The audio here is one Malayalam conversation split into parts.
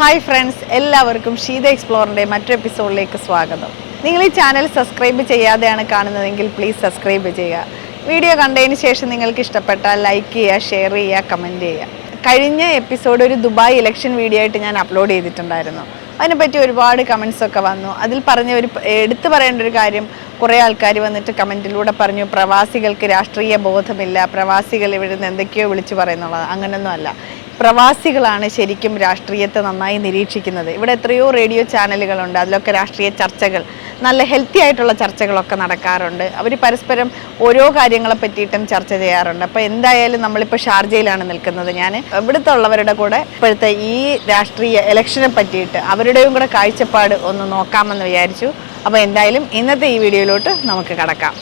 ഹായ് ഫ്രണ്ട്സ്, എല്ലാവർക്കും ഷീത എക്സ്പ്ലോറിൻ്റെ മറ്റൊരു എപ്പിസോഡിലേക്ക് സ്വാഗതം. നിങ്ങൾ ഈ ചാനൽ സബ്സ്ക്രൈബ് ചെയ്യാതെയാണ് കാണുന്നതെങ്കിൽ പ്ലീസ് സബ്സ്ക്രൈബ് ചെയ്യുക. വീഡിയോ കണ്ടതിന് ശേഷം നിങ്ങൾക്ക് ഇഷ്ടപ്പെട്ടാൽ ലൈക്ക് ചെയ്യുക, ഷെയർ ചെയ്യുക, കമൻറ്റ് ചെയ്യുക. കഴിഞ്ഞ എപ്പിസോഡ് ഒരു ദുബായ് ഇലക്ഷൻ വീഡിയോ ആയിട്ട് ഞാൻ അപ്ലോഡ് ചെയ്തിട്ടുണ്ടായിരുന്നു. അതിനെപ്പറ്റി ഒരുപാട് കമൻസൊക്കെ വന്നു. അതിൽ പറഞ്ഞ എടുത്തു പറയേണ്ട ഒരു കാര്യം, കുറേ ആൾക്കാർ വന്നിട്ട് കമൻറ്റിലൂടെ പറഞ്ഞു പ്രവാസികൾക്ക് രാഷ്ട്രീയ ബോധമില്ല, പ്രവാസികൾ ഇവിടുന്ന് എന്തൊക്കെയോ വിളിച്ചു പറയുന്നുള്ളത്. അങ്ങനെയൊന്നും അല്ല. പ്രവാസികളാണ് ശരിക്കും രാഷ്ട്രീയത്തെ നന്നായി നിരീക്ഷിക്കുന്നത്. ഇവിടെ എത്രയോ റേഡിയോ ചാനലുകളുണ്ട്, അതിലൊക്കെ രാഷ്ട്രീയ ചർച്ചകൾ, നല്ല ഹെൽത്തി ആയിട്ടുള്ള ചർച്ചകളൊക്കെ നടക്കാറുണ്ട്. അവർ പരസ്പരം ഓരോ കാര്യങ്ങളെ പറ്റിയിട്ടും ചർച്ച ചെയ്യാറുണ്ട്. അപ്പോൾ എന്തായാലും നമ്മളിപ്പോൾ ഷാർജയിലാണ് നിൽക്കുന്നത്. ഞാൻ ഇവിടുത്തെ ഉള്ളവരുടെ കൂടെ ഇപ്പോഴത്തെ ഈ രാഷ്ട്രീയ ഇലക്ഷനെ പറ്റിയിട്ട് അവരുടെയും കൂടെ കാഴ്ചപ്പാട് ഒന്ന് നോക്കാമെന്ന് വിചാരിച്ചു. അപ്പോൾ എന്തായാലും ഇന്നത്തെ ഈ വീഡിയോയിലോട്ട് നമുക്ക് കടക്കാം.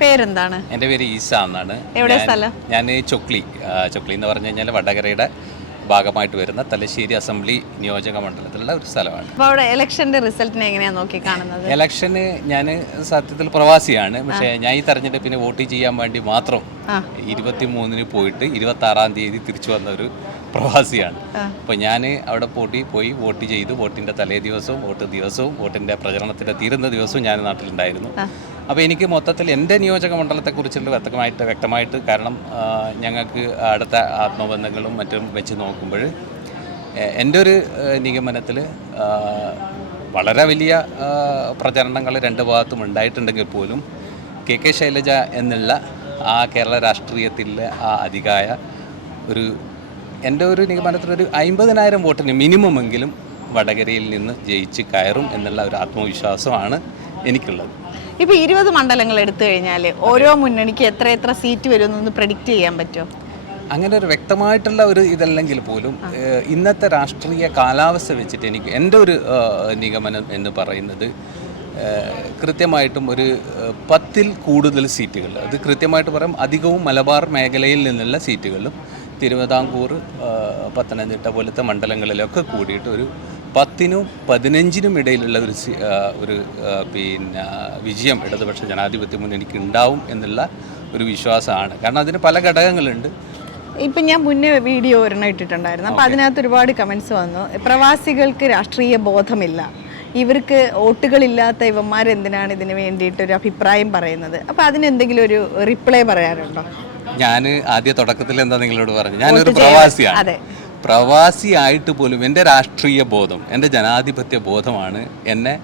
പേരെന്താണ്? എൻ്റെ പേര് ഈസ എന്നാണ്. എവിടെ സ്ഥലം? ഞാൻ ചൊക്ലി എന്ന് പറഞ്ഞു കഴിഞ്ഞാൽ വടകരയുടെ ഭാഗമായിട്ട് വരുന്ന തലശ്ശേരി അസംബ്ലി നിയോജക മണ്ഡലത്തിലുള്ള ഒരു സ്ഥലമാണ്. അപ്പോൾ അവിടെ ഇലക്ഷൻ്റെ റിസൾട്ടിനെ എങ്ങനെയാണ് നോക്കി കാണുന്നത്? ഇലക്ഷന് ഞാൻ സത്യത്തിൽ പ്രവാസിയാണ്. പക്ഷേ ഞാൻ ഈ തെരഞ്ഞെടുപ്പിന് വോട്ട് ചെയ്യാൻ വേണ്ടി മാത്രം 23-ന് പോയിട്ട് 26-ാം തീയതി തിരിച്ചു വന്ന ഒരു പ്രവാസിയാണ്. അപ്പോൾ ഞാൻ അവിടെ പോയി വോട്ട് ചെയ്തു. വോട്ടിൻ്റെ തലേ ദിവസവും വോട്ടിൻ്റെ പ്രചരണത്തിൻ്റെ തീരുന്ന ദിവസവും ഞാൻ നാട്ടിലുണ്ടായിരുന്നു. അപ്പോൾ എനിക്ക് മൊത്തത്തിൽ എൻ്റെ നിയോജക മണ്ഡലത്തെക്കുറിച്ചുള്ള വ്യക്തമായിട്ട് കാരണം ഞങ്ങൾക്ക് അടുത്ത ആത്മബന്ധങ്ങളും മറ്റും വെച്ച് നോക്കുമ്പോൾ എൻ്റെ ഒരു നിഗമനത്തിൽ വളരെ വലിയ പ്രചരണങ്ങൾ രണ്ട് ഭാഗത്തും ഉണ്ടായിട്ടുണ്ടെങ്കിൽ പോലും കെ ശൈലജ എന്നുള്ള ആ കേരള രാഷ്ട്രീയത്തിലെ ആ അധികായ എൻ്റെ ഒരു നിഗമനത്തിലൊരു 50,000 വോട്ടിന് മിനിമമെങ്കിലും വടകരയിൽ നിന്ന് ജയിച്ച് കയറും എന്നുള്ള ഒരു ആത്മവിശ്വാസമാണ് എനിക്കുള്ളത്. ഇപ്പോൾ 20 മണ്ഡലങ്ങൾ എടുത്തു കഴിഞ്ഞാൽ ഓരോ മുന്നണിക്ക് എത്ര സീറ്റ് വരുമെന്നൊന്ന് പ്രെഡിക്റ്റ് ചെയ്യാൻ പറ്റുമോ? അങ്ങനെ ഒരു വ്യക്തമായിട്ടുള്ള ഒരു ഇതല്ലെങ്കിൽ പോലും ഇന്നത്തെ രാഷ്ട്രീയ കാലാവസ്ഥ വെച്ചിട്ട് എൻ്റെ ഒരു നിഗമനം എന്ന് പറയുന്നത് കൃത്യമായിട്ടും ഒരു 10-ൽ കൂടുതൽ സീറ്റുകൾ, അത് കൃത്യമായിട്ട് പറയും അധികവും മലബാർ മേഖലയിൽ നിന്നുള്ള സീറ്റുകളും തിരുവിതാംകൂർ, പത്തനംതിട്ട പോലത്തെ മണ്ഡലങ്ങളിലൊക്കെ കൂടിയിട്ട് ഒരു 10-നും 15-നും ഇടയിലുള്ള ഒരു വിജയം ഇടതുപക്ഷ ജനാധിപത്യ മുന്നണിക്ക് ഉണ്ടാവും എന്നുള്ള ഒരു വിശ്വാസമാണ്. കാരണം അതിന് പല ഘടകങ്ങളുണ്ട്. ഇപ്പം ഞാൻ മുന്നേ വീഡിയോ ഒരെണ്ണം ഇട്ടിട്ടുണ്ടായിരുന്നു. അപ്പോൾ അതിനകത്ത് ഒരുപാട് കമൻസ് വന്നു. പ്രവാസികൾക്ക് രാഷ്ട്രീയ ബോധമില്ല, ഇവർക്ക് വോട്ടുകളില്ലാത്ത ഇവന്മാരെന്തിനാണ് ഇതിന് വേണ്ടിയിട്ടൊരു അഭിപ്രായം പറയുന്നത്. അപ്പോൾ അതിനെന്തെങ്കിലും ഒരു റിപ്ലൈ പറയാനുണ്ടോ? ഞാൻ ആദ്യ തുടക്കത്തിൽ എന്താ നിങ്ങളോട് പറഞ്ഞു, ഞാനൊരു പ്രവാസിയാണ്. പ്രവാസിയായിട്ട് പോലും എൻ്റെ രാഷ്ട്രീയ ബോധം, എൻ്റെ ജനാധിപത്യ ബോധമാണ് എന്നെ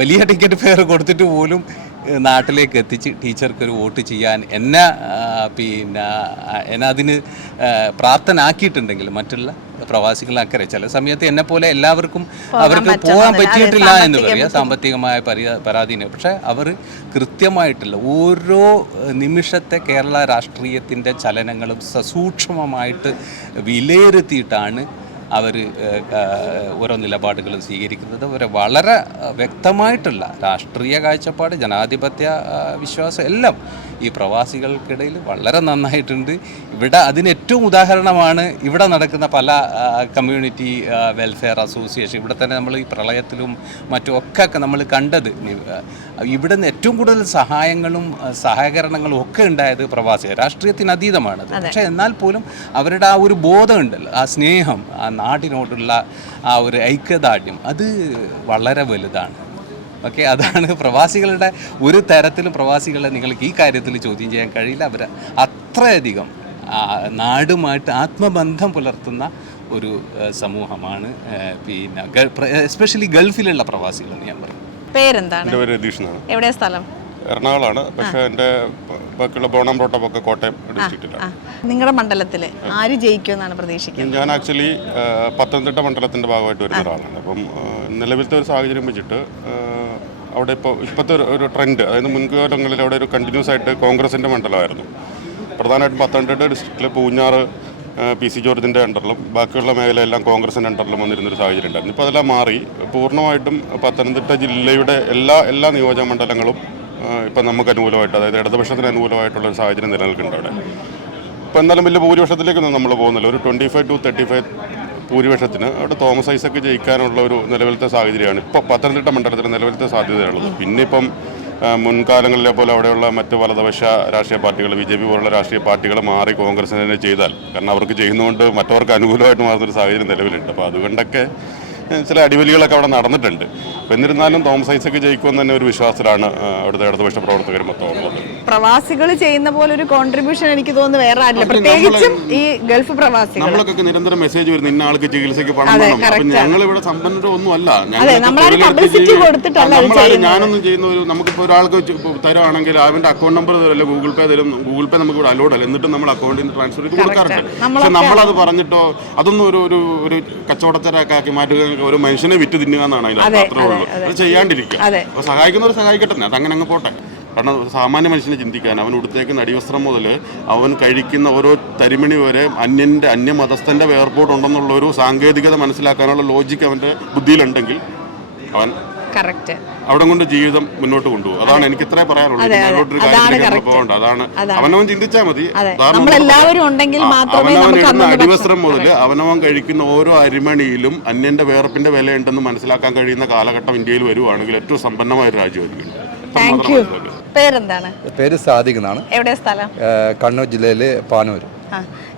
വലിയ ടിക്കറ്റ് ഫെയർ കൊടുത്തിട്ട് പോലും നാട്ടിലേക്ക് എത്തിച്ച് ടീച്ചർക്കൊരു വോട്ട് ചെയ്യാൻ എന്നെ അതിന് പ്രാപ്തനാക്കിയിട്ടുണ്ടെങ്കിൽ മറ്റുള്ള പ്രവാസികളാക്കരെ ചില സമയത്ത് എന്നെ പോലെ എല്ലാവർക്കും അവർക്ക് പോകാൻ പറ്റിയിട്ടില്ല എന്ന് പറയാം, സാമ്പത്തികമായ പരാധീനം. പക്ഷേ അവർ കൃത്യമായിട്ടുള്ള ഓരോ നിമിഷത്തെ കേരള രാഷ്ട്രീയത്തിൻ്റെ ചലനങ്ങളും സസൂക്ഷ്മമായിട്ട് വിലയിരുത്തിയിട്ടാണ് അവർ ഓരോ നിലപാടുകളും സ്വീകരിക്കുന്നത്. അവർ വളരെ വ്യക്തമായിട്ടുള്ള രാഷ്ട്രീയ കാഴ്ചപ്പാട്, ജനാധിപത്യ വിശ്വാസം എല്ലാം ഈ പ്രവാസികൾക്കിടയിൽ വളരെ നന്നായിട്ടുണ്ട്. ഇവിടെ അതിന് ഏറ്റവും ഉദാഹരണമാണ് ഇവിടെ നടക്കുന്ന പല കമ്മ്യൂണിറ്റി വെൽഫെയർ അസോസിയേഷൻ. ഇവിടെ തന്നെ നമ്മൾ ഈ പ്രളയത്തിലും മറ്റും ഒക്കെ നമ്മൾ കണ്ടത്, ഇവിടെ നിന്ന് ഏറ്റവും കൂടുതൽ സഹായങ്ങളും സഹകരണങ്ങളും ഒക്കെ ഉണ്ടായത് പ്രവാസികൾ. രാഷ്ട്രീയത്തിന് അതീതമാണത്. പക്ഷേ എന്നാൽ പോലും അവരുടെ ആ ഒരു ബോധമുണ്ടല്ലോ, ആ സ്നേഹം, ആ നാടിനോടുള്ള ആ ഒരു ഐക്യദാർഢ്യം, അത് വളരെ വലുതാണ്. ഓക്കെ, അതാണ് പ്രവാസികളുടെ ഒരു തരത്തിലും പ്രവാസികളെ നിങ്ങൾക്ക് ഈ കാര്യത്തിൽ ചോദ്യം ചെയ്യാൻ കഴിയില്ല. അവർ അത്രയധികം നാടുമായിട്ട് ആത്മബന്ധം പുലർത്തുന്ന ഒരു സമൂഹമാണ്. എസ്പെഷ്യലി ഗൾഫിലുള്ള പ്രവാസികളെന്ന് ഞാൻ പറയും. പേരെന്താണ്? എൻ്റെ പേര് രതീഷ് എന്നാണ്. എവിടെയാണ് സ്ഥലം? എറണാകുളമാണ്. പക്ഷേ എൻ്റെ ബാക്കിയുള്ള ബോണംറോട്ടമൊക്കെ കോട്ടയം ഡിസ്ട്രിക്റ്റിലാണ്. നിങ്ങളുടെ മണ്ഡലത്തിൽ ആര് ജയിക്കുമെന്നാണ് പ്രതീക്ഷിക്കുന്നത്? ഞാൻ ആക്ച്വലി പത്തനംതിട്ട മണ്ഡലത്തിൻ്റെ ഭാഗമായിട്ട് വരുന്ന ഒരാളാണ്. അപ്പം നിലവിലത്തെ ഒരു സാഹചര്യം വെച്ചിട്ട് അവിടെ ഇപ്പോഴത്തെ ഒരു ട്രെൻഡ്, അതായത് മുൻകാലങ്ങളിൽ അവിടെ ഒരു കണ്ടിന്യൂസ് ആയിട്ട് കോൺഗ്രസിൻ്റെ മണ്ഡലമായിരുന്നു. പ്രധാനമായിട്ടും പത്തനംതിട്ട ഡിസ്ട്രിക്റ്റിൽ പൂഞ്ഞാറ് PC ജോർജിൻ്റെ അണ്ടറിലും ബാക്കിയുള്ള മേഖലയെല്ലാം കോൺഗ്രസിൻ്റെ അണ്ടറിലും വന്നിരുന്നൊരു സാഹചര്യം ഉണ്ടായിരുന്നു. ഇപ്പോൾ അതെല്ലാം മാറി പൂർണ്ണമായിട്ടും പത്തനംതിട്ട ജില്ലയുടെ എല്ലാ നിയോജക മണ്ഡലങ്ങളും ഇപ്പം നമുക്ക് അനുകൂലമായിട്ട്, അതായത് ഇടതുപക്ഷത്തിന് അനുകൂലമായിട്ടുള്ള ഒരു സാഹചര്യം നിലനിൽക്കുന്നുണ്ട് അവിടെ. ഇപ്പം എന്തായാലും വലിയ ഭൂരിപക്ഷത്തിലേക്കൊന്നും നമ്മൾ പോകുന്നില്ല. ഒരു 25 to 35 ഭൂരിപക്ഷത്തിന് അവിടെ തോമസ് ഐസക്ക് ജയിക്കാനുള്ള ഒരു നിലവിലത്തെ സാഹചര്യമാണ് ഇപ്പോൾ പത്തനംതിട്ട മണ്ഡലത്തിന് നിലവിലത്തെ സാധ്യതയുള്ളത്. പിന്നെ ഇപ്പം മുൻകാലങ്ങളിലെ പോലെ അവിടെയുള്ള മറ്റ് വലതുപക്ഷ രാഷ്ട്രീയ പാർട്ടികൾ, BJP പോലുള്ള രാഷ്ട്രീയ പാർട്ടികൾ മാറി കോൺഗ്രസിന് തന്നെ ചെയ്താൽ, കാരണം അവർക്ക് ചെയ്യുന്നതുകൊണ്ട് മറ്റവർക്ക് അനുകൂലമായിട്ട് മാറുന്നൊരു സാഹചര്യം നിലവിലുണ്ട്. അപ്പോൾ അതുകൊണ്ടൊക്കെ ചില അടിവലികളൊക്കെ അവിടെ നടന്നിട്ടുണ്ട്. അപ്പോൾ എന്നിരുന്നാലും തോമസ് ഐസക്ക് ജയിക്കുമെന്ന് തന്നെ ഒരു വിശ്വാസത്തിലാണ് അവിടുത്തെ ഇടതുപക്ഷ പ്രവർത്തകർ മൊത്തം ഉള്ളത്. പ്രവാസികൾ ചെയ്യുന്ന പോലെ ഒരു കോൺട്രിബ്യൂഷൻ എനിക്ക് തോന്നുന്നു വേറെ ആരില്ല, പ്രത്യേകിച്ചും ഈ ഗൾഫ് പ്രവാസികൾ. നമ്മൾക്കൊക്കെ നിരന്തരം മെസ്സേജ് വരുന്നു, ഇന്ന ആൾക്ക് ചികിത്സയ്ക്ക് പണം വേണം. അപ്പം ഞങ്ങൾ ഇവിടെ സമ്പന്നരൊന്നും അല്ല. ഞാനൊന്നും ചെയ്യുന്ന ഒരു, നമുക്കിപ്പോൾ ഒരാൾക്ക് തരുവാണെങ്കിൽ അവൻ്റെ അക്കൗണ്ട് നമ്പർ തരും, ഗൂഗിൾ പേ തരും. ഗൂഗിൾ പേ നമുക്ക് അലോഡ് അല്ല, എന്നിട്ടും നമ്മൾ അക്കൗണ്ടിൽ നിന്ന് ട്രാൻസ്ഫർ ചെയ്ത് കൊടുക്കാറുണ്ട്. പക്ഷെ നമ്മളത് പറഞ്ഞിട്ടോ അതൊന്നും ഒരു കച്ചവടത്തരൊക്കെ ആക്കി മാറ്റുക, ഒരു മനുഷ്യനെ വിറ്റ് തിന്നുക എന്നാണ് അതിൽ അത്രേ ഉള്ളൂ. അത് ചെയ്യാണ്ടിരിക്കുക. അപ്പോൾ സഹായിക്കുന്നവർ സഹായിക്കട്ടെ, അതങ്ങനെ അങ്ങ് പോട്ടെ. കാരണം സാമാന്യ മനുഷ്യനെ ചിന്തിക്കാൻ, അവൻ ഉടുത്തേക്കുന്ന അടിവസ്ത്രം മുതൽ അവൻ കഴിക്കുന്ന ഓരോ തരിമണി വരെ അന്യമതസ്ഥൻ്റെ വേർപാടുണ്ടെന്നുള്ള ഒരു സാങ്കേതികത മനസ്സിലാക്കാനുള്ള ലോജിക്ക് അവൻ്റെ ബുദ്ധിയിലുണ്ടെങ്കിൽ അവൻ അവിടെ കൊണ്ട് ജീവിതം മുന്നോട്ട് കൊണ്ടുപോകും. അതാണ് എനിക്ക് ഇത്രേ പറയാനുള്ളൂ. പോകണ്ട, അതാണ് അവനവൻ ചിന്തിച്ചാൽ മതി. അവനവൻ ഇടുന്ന അടിവസ്ത്രം മുതൽ അവനവൻ കഴിക്കുന്ന ഓരോ അരിമണിയിലും അന്യന്റെ വേർപ്പിന്റെ വിലയുണ്ടെന്ന് മനസ്സിലാക്കാൻ കഴിയുന്ന കാലഘട്ടം ഇന്ത്യയിൽ വരുവാണെങ്കിൽ ഏറ്റവും സമ്പന്നമായ ഒരു രാജ്യമായിരിക്കും. പേരെന്താണ്? പേര് സാദിഖ് എന്നാണ്. എവിടെ സ്ഥലം? കണ്ണൂർ ജില്ലയിലെ പാനൂർ.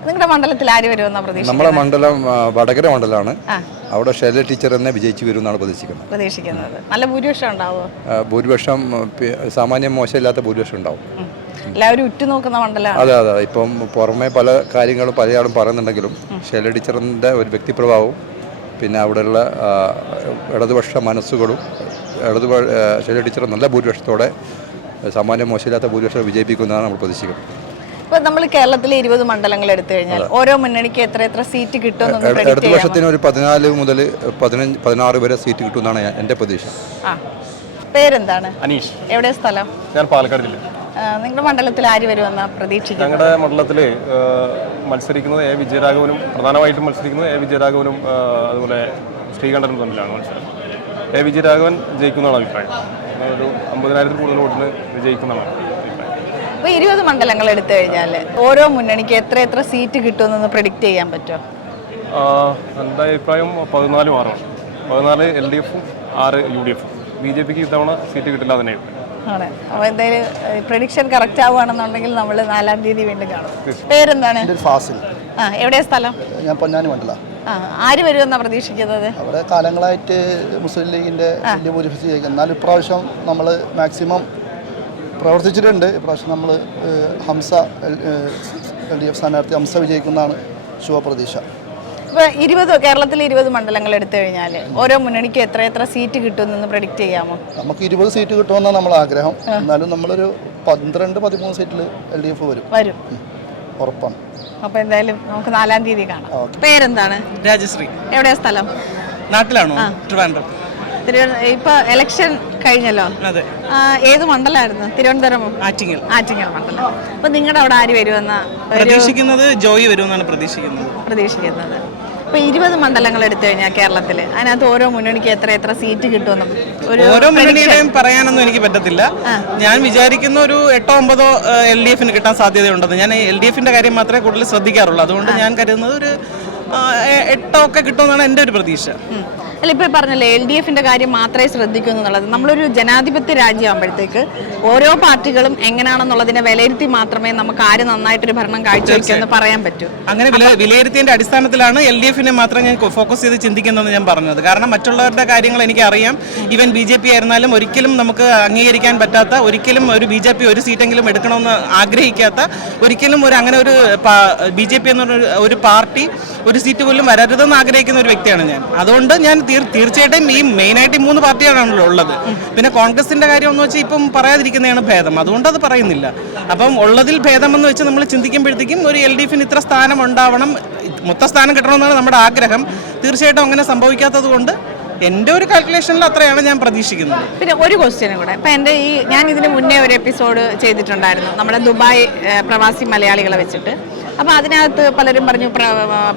നിങ്ങളുടെ മണ്ഡലത്തിൽ ആര് വരുമെന്ന പ്രതീക്ഷ? നമ്മുടെ മണ്ഡലം വടകര മണ്ഡലമാണ്. അവിടെ ശൈല ടീച്ചർ തന്നെ വിജയിച്ചു വരുമെന്നാണ് പ്രതീക്ഷിക്കുന്നത്. നല്ല ഭൂരിപക്ഷം ഉണ്ടാവുമോ? ഭൂരിപക്ഷം സാമാന്യം മോശമില്ലാത്ത ഭൂരിപക്ഷം ഉണ്ടാവും. എല്ലാവരും ഉറ്റുനോക്കുന്ന മണ്ഡലമാണ്. അതെ അതെ. ഇപ്പം പുറമെ പല കാര്യങ്ങളും പലയാളും പറയുന്നുണ്ടെങ്കിലും ശൈല ടീച്ചറിൻ്റെ ഒരു വ്യക്തിപ്രഭാവവും പിന്നെ അവിടെയുള്ള ഇടതുപക്ഷ മനസ്സുകളും ശൈല ടീച്ചർ നല്ല ഭൂരിപക്ഷത്തോടെ സാമാന്യം മോശമില്ലാത്ത ഭൂരിപക്ഷം വിജയിപ്പിക്കുന്നതാണ് നമ്മൾ പ്രതീക്ഷിക്കുന്നത്. ഇപ്പോൾ നമ്മൾ കേരളത്തിലെ 20 മണ്ഡലങ്ങൾ എടുത്തു കഴിഞ്ഞാൽ ഓരോ മുന്നണിക്ക് എത്ര സീറ്റ് കിട്ടുമെന്ന് ഇടതുപക്ഷത്തിന് ഒരു 14 മുതൽ 16 വരെ സീറ്റ് കിട്ടുമെന്നാണ് എൻ്റെ പ്രതീക്ഷ. പേരെന്താണ്? അനീഷ്. എവിടെ സ്ഥലം? ഞാൻ പാലക്കാട് ജില്ല. നിങ്ങളുടെ മണ്ഡലത്തിൽ ആര് വരുമെന്ന് പ്രതീക്ഷിക്കുന്നു? ഞങ്ങളുടെ മണ്ഡലത്തിൽ മത്സരിക്കുന്നത് എ വിജയരാഘവനും, പ്രധാനമായിട്ടും മത്സരിക്കുന്നത് എ വിജയരാഘവനും അതുപോലെ ശ്രീകണ്ഠനും തമ്മിലാണ് മത്സരം. എ വിജയരാഘവൻ ജയിക്കുന്നതാണ് അഭിപ്രായം. ഒരു 50,000 കൂടുതൽ വോട്ടിന് വിജയിക്കുന്നതാണ് അഭിപ്രായം. ഇപ്പോൾ 20 മണ്ഡലങ്ങൾ എടുത്തു കഴിഞ്ഞാൽ ഓരോ മുന്നണിക്ക് എത്ര സീറ്റ് കിട്ടുമെന്നൊന്ന് പ്രെഡിക്റ്റ് ചെയ്യാൻ പറ്റുമോ? എൻ്റെ അഭിപ്രായം 14 മാറാണ്. 14 LDF-ഉം 6 UDF. BJPക്ക് ഇത്തവണ സീറ്റ് കിട്ടില്ല തന്നെ. ആണ്. അപ്പോൾ എന്തായാലും പ്രഡിക്ഷൻ കറക്റ്റ് ആവുകയാണെന്നുണ്ടെങ്കിൽ നമ്മൾ 4-ാം തീയതി വീണ്ടും കാണും. പേരെന്താണ്? ഫാസിൽ. എവിടെ സ്ഥലം? ഞാൻ പൊന്നാനി മണ്ഡലം. ആര് വരുമെന്നാണ് പ്രതീക്ഷിക്കുന്നത്? അവിടെ കാലങ്ങളായിട്ട് മുസ്ലിം ലീഗിൻ്റെ വലിയ ഭൂരിപക്ഷം ജയിക്കും. എന്നാലും ഇപ്രാവശ്യം നമ്മൾ മാക്സിമം പ്രവർത്തിച്ചിട്ടുണ്ട്. ഇപ്രാവശ്യം നമ്മൾ ഹംസ LDF സ്ഥാനാർത്ഥി ഹംസ വിജയിക്കുന്നതാണ് ശുഭപ്രതീക്ഷ. ഇപ്പോൾ കേരളത്തിൽ 20 മണ്ഡലങ്ങൾ എടുത്തു കഴിഞ്ഞാൽ ഓരോ മുന്നണിക്ക് എത്ര സീറ്റ് കിട്ടുമെന്ന് പ്രഡിക്റ്റ് ചെയ്യാമോ? നമുക്ക് 20 സീറ്റ് കിട്ടുമെന്നാണ് നമ്മൾ ആഗ്രഹം. എന്നാലും നമ്മളൊരു 12-13 സീറ്റിൽ LDF വരും, ഉറപ്പാണ്. അപ്പോൾ എന്തായാലും നമുക്ക് 4-ാം തീയതി കാണാം. പേരെന്താണ്? രാജശ്രീ. എവിടെയാ സ്ഥലം? നാട്ടിലാണോ? ട്രിവാൻഡ്രം. ഇപ്പൊ ഇലക്ഷൻ കഴിഞ്ഞല്ലോ. അതെ. ഏത് മണ്ഡലമായിരുന്നു? തിരുവനന്തപുരം ആറ്റിങ്ങൽ മണ്ഡലം. അപ്പൊ നിങ്ങളുടെ അവിടെ ആര് വരുമെന്ന പ്രതീക്ഷിക്കുന്നത്? ജോയി വരുമെന്നാണ് പ്രതീക്ഷിക്കുന്നത്. ഇപ്പൊ 20 മണ്ഡലങ്ങൾ എടുത്തു കഴിഞ്ഞാൽ കേരളത്തില് അതിനകത്ത് ഓരോ മുന്നണിക്ക് എത്ര സീറ്റ് കിട്ടുമെന്നും ഓരോ മുന്നണിയുടെയും പറയാനൊന്നും എനിക്ക് പറ്റത്തില്ല. ഞാൻ വിചാരിക്കുന്ന ഒരു 8-9 LDF-ന് കിട്ടാൻ സാധ്യതയുണ്ടെന്ന്. ഞാൻ LDF-ന്റെ കാര്യം മാത്രമേ കൂടുതൽ ശ്രദ്ധിക്കാറുള്ളൂ. അതുകൊണ്ട് ഞാൻ കരുതുന്നത് ഒരു 8 ഒക്കെ കിട്ടുമെന്നാണ് എൻ്റെ ഒരു പ്രതീക്ഷ. അല്ല, ഇപ്പോൾ പറഞ്ഞല്ലേ LDF-ന്റെ കാര്യം മാത്രമേ ശ്രദ്ധിക്കൂ എന്നുള്ളത്. നമ്മളൊരു ജനാധിപത്യ രാജ്യമാകുമ്പോഴത്തേക്ക് ഓരോ പാർട്ടികളും എങ്ങനെയാണെന്നുള്ളതിനെ വിലയിരുത്തി മാത്രമേ നമുക്ക് ആര് നന്നായിട്ടൊരു ഭരണം കാഴ്ചവെക്കുമെന്ന് പറയാൻ പറ്റൂ. അങ്ങനെ വിലയിരുത്തിയതിന്റെ അടിസ്ഥാനത്തിലാണ് LDF-നെ മാത്രം ഞാൻ ഫോക്കസ് ചെയ്ത് ചിന്തിക്കുന്നതെന്ന് ഞാൻ പറഞ്ഞത്. കാരണം മറ്റുള്ളവരുടെ കാര്യങ്ങൾ എനിക്കറിയാം. ഈവൻ BJP ആയിരുന്നാലും ഒരിക്കലും നമുക്ക് അംഗീകരിക്കാൻ പറ്റാത്ത, ഒരിക്കലും ഒരു BJP ഒരു സീറ്റെങ്കിലും എടുക്കണമെന്ന് ആഗ്രഹിക്കാത്ത, ഒരിക്കലും അങ്ങനെ ഒരു BJP എന്നൊരു ഒരു പാർട്ടി ഒരു സീറ്റ് പോലും വരരുതെന്ന് ആഗ്രഹിക്കുന്ന ഒരു വ്യക്തിയാണ് ഞാൻ. അതുകൊണ്ട് ഞാൻ തീർച്ചയായിട്ടും ഈ മെയിനായിട്ട് 3 പാർട്ടികളാണല്ലോ ഉള്ളത്. പിന്നെ കോൺഗ്രസിന്റെ കാര്യം എന്ന് വെച്ചാൽ ഇപ്പം പറയാതിരിക്കുന്നതാണ് ഭേദം. അതുകൊണ്ട് അത് പറയുന്നില്ല. അപ്പം ഉള്ളതിൽ ഭേദമെന്ന് വെച്ച് നമ്മൾ ചിന്തിക്കുമ്പോഴത്തേക്കും ഒരു LDF-ന് ഇത്ര സ്ഥാനം ഉണ്ടാവണം, മൊത്ത സ്ഥാനം കിട്ടണമെന്നാണ് നമ്മുടെ ആഗ്രഹം. തീർച്ചയായിട്ടും അങ്ങനെ സംഭവിക്കാത്തത് കൊണ്ട് എൻ്റെ ഒരു കാൽക്കുലേഷനിൽ അത്രയാണ് ഞാൻ പ്രതീക്ഷിക്കുന്നത്. പിന്നെ ഒരു ക്വസ്റ്റ്യനും കൂടെ. ഇപ്പം ഞാൻ ഇതിന് മുന്നേ ഒരു എപ്പിസോഡ് ചെയ്തിട്ടുണ്ടായിരുന്നു നമ്മുടെ ദുബായ് പ്രവാസി മലയാളികളെ വെച്ചിട്ട്. അപ്പോൾ അതിനകത്ത് പലരും പറഞ്ഞു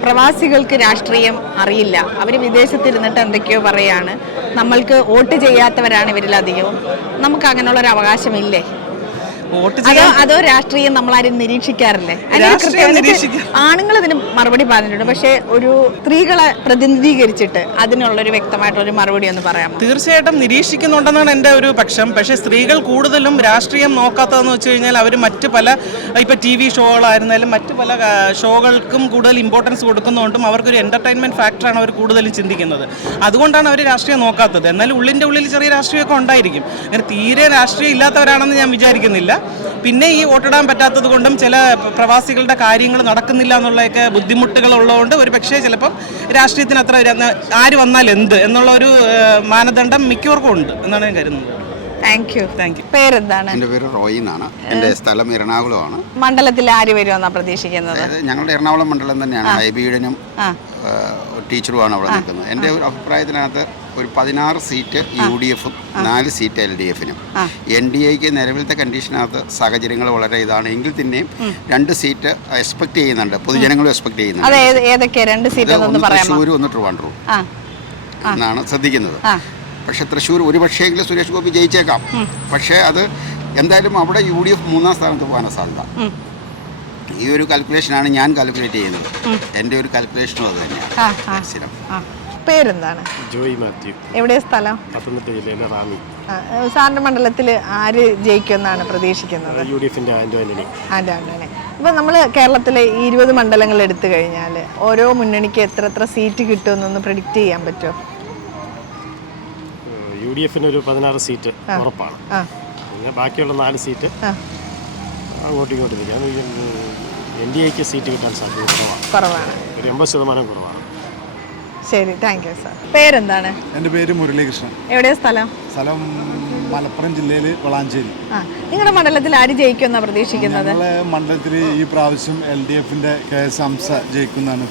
പ്രവാസികൾക്ക് രാഷ്ട്രീയം അറിയില്ല, അവർ വിദേശത്തിരുന്നിട്ട് എന്തൊക്കെയോ പറയാണ്, നമ്മൾക്ക് വോട്ട് ചെയ്യാത്തവരാണ് ഇവരിലധികവും. നമുക്ക് അങ്ങനെയുള്ള ഒരു അവകാശമില്ലേ? വോട്ട് അതോ രാഷ്ട്രീയം നമ്മളാരും നിരീക്ഷിക്കാറില്ലേ? ആണുങ്ങൾ ഇതിന് മറുപടി പറഞ്ഞിട്ടുണ്ട്, പക്ഷെ ഒരു സ്ത്രീകളെ പ്രതിനിധീകരിച്ചിട്ട് അതിനുള്ളൊരു വ്യക്തമായിട്ടൊരു മറുപടി ഒന്ന് പറയാമോ? തീർച്ചയായിട്ടും നിരീക്ഷിക്കുന്നുണ്ടെന്നാണ് എൻ്റെ ഒരു പക്ഷം. പക്ഷേ സ്ത്രീകൾ കൂടുതലും രാഷ്ട്രീയം നോക്കാത്തതെന്ന് വെച്ച് കഴിഞ്ഞാൽ അവർ മറ്റ് പല ഇപ്പോൾ TV ഷോകളായിരുന്നാലും മറ്റ് പല ഷോകൾക്കും കൂടുതൽ ഇമ്പോർട്ടൻസ് കൊടുക്കുന്നതുകൊണ്ടും അവർക്കൊരു എൻ്റർടൈൻമെൻറ്റ് ഫാക്ടറാണ് അവർ കൂടുതലും ചിന്തിക്കുന്നത്. അതുകൊണ്ടാണ് അവർ രാഷ്ട്രീയം നോക്കാത്തത്. എന്നാൽ ഉള്ളിൽ ചെറിയ രാഷ്ട്രീയമൊക്കെ ഉണ്ടായിരിക്കും. അങ്ങനെ തീരെ രാഷ്ട്രീയം ഇല്ലാത്തവരാണെന്ന് ഞാൻ വിചാരിക്കുന്നില്ല. പിന്നെ ഈ വോട്ടിടാൻ പറ്റാത്തത് കൊണ്ടും ചില പ്രവാസികളുടെ കാര്യങ്ങൾ നടക്കുന്നില്ല എന്നുള്ളതൊക്കെ ബുദ്ധിമുട്ടുകൾ ഉള്ളതുകൊണ്ട് ഒരു പക്ഷേ ചിലപ്പം രാഷ്ട്രീയത്തിന് അത്ര ആര് വന്നാൽ എന്ത് എന്നുള്ള ഒരു മാനദണ്ഡം മിക്കവർക്കും ഉണ്ട് എന്നാണ് ഞാൻ കരുതുന്നത്. Thank you. പേരെന്താണ്? എൻ്റെ പേര് റോയി എന്നാണ്. എൻ്റെ സ്ഥലം എറണാകുളമാണ്. മണ്ഡലത്തിൽ ആര് വരുമെന്നാണ് പ്രതീക്ഷിക്കുന്നത്? ഞങ്ങളുടെ എറണാകുളം മണ്ഡലം തന്നെയാണ്. ഹൈബീഡനും ടീച്ചറുമാണ് അവിടെ നിൽക്കുന്നത്. എൻ്റെ ഒരു അഭിപ്രായത്തിനകത്ത് ഒരു 16 സീറ്റ് UDF, 4 സീറ്റ് LDF-നും. NDAക്ക് നിലവിലത്തെ കണ്ടീഷനകത്ത് സാഹചര്യങ്ങൾ വളരെ ഇതാണ് എങ്കിൽ തന്നെയും 2 സീറ്റ് എക്സ്പെക്ട് ചെയ്യുന്നുണ്ട്, പൊതുജനങ്ങളും എക്സ്പെക്ട് ചെയ്യുന്നുണ്ട്. തൃശ്ശൂർ, ഒന്ന് ട്രിവാൻഡ്രം എന്നാണ് ശ്രദ്ധിക്കുന്നത്. പക്ഷെ തൃശ്ശൂർ ഒരു പക്ഷേങ്കിലും സുരേഷ് ഗോപി ജയിച്ചേക്കാം. പക്ഷേ അത് എന്തായാലും അവിടെ UDF 3-ാം സ്ഥാനത്ത് പോകാനാണ് സാധ്യത. ഈ ഒരു കാൽക്കുലേഷനാണ് ഞാൻ കാൽക്കുലേറ്റ് ചെയ്യുന്നത്. എൻ്റെ ഒരു കാൽക്കുലേഷനും അത് തന്നെയാണ്. പേരെന്താണ്? ജോയി മാത്യു. എവിടെ സ്ഥലം? പത്തനംതിട്ട ജില്ലയിലെ റാന്നി. സാറിന്റെ മണ്ഡലത്തിൽ ആര് ജയിക്കുമെന്നാണ് പ്രതീക്ഷിക്കുന്നത്? UDF-ന്റെ ആന്റോ ആന്റണി. അപ്പോൾ നമ്മൾ കേരളത്തിലെ 20 മണ്ഡലങ്ങൾ എടുത്തു കഴിഞ്ഞാൽ ഓരോ മുന്നണിക്ക് എത്ര സീറ്റ് കിട്ടുമെന്നൊന്ന് പ്രെഡിക്റ്റ് ചെയ്യാൻ പറ്റുമോ? UDF-ന് ഒരു 16 സീറ്റ് ഉറപ്പാണ്. പിന്നെ ബാക്കിയുള്ള 4 സീറ്റ് അങ്ങോട്ടും ഇങ്ങോട്ടും തിരിയാൻ. NDAക്ക് സീറ്റ് കിട്ടാൻ സാധ്യത കുറവാണ്. ഒരു 80% കുറവാണ്. ശരി, താങ്ക് യു സാർ. പേരെന്താണ്? എൻ്റെ പേര് മുരളീകൃഷ്ണൻ. എവിടെ സ്ഥലം? സ്ഥലം മലപ്പുറം ജില്ലയിൽ വളാഞ്ചേരി. നിങ്ങളുടെ മണ്ഡലത്തിൽ ആര് ജയിക്കുമെന്നാണ് പ്രതീക്ഷിക്കുന്നത്? ഞങ്ങളുടെ മണ്ഡലത്തിൽ ഈ പ്രാവശ്യം LDF-ന്റെ KS ഹംസ ജയിക്കുന്നതാണ്.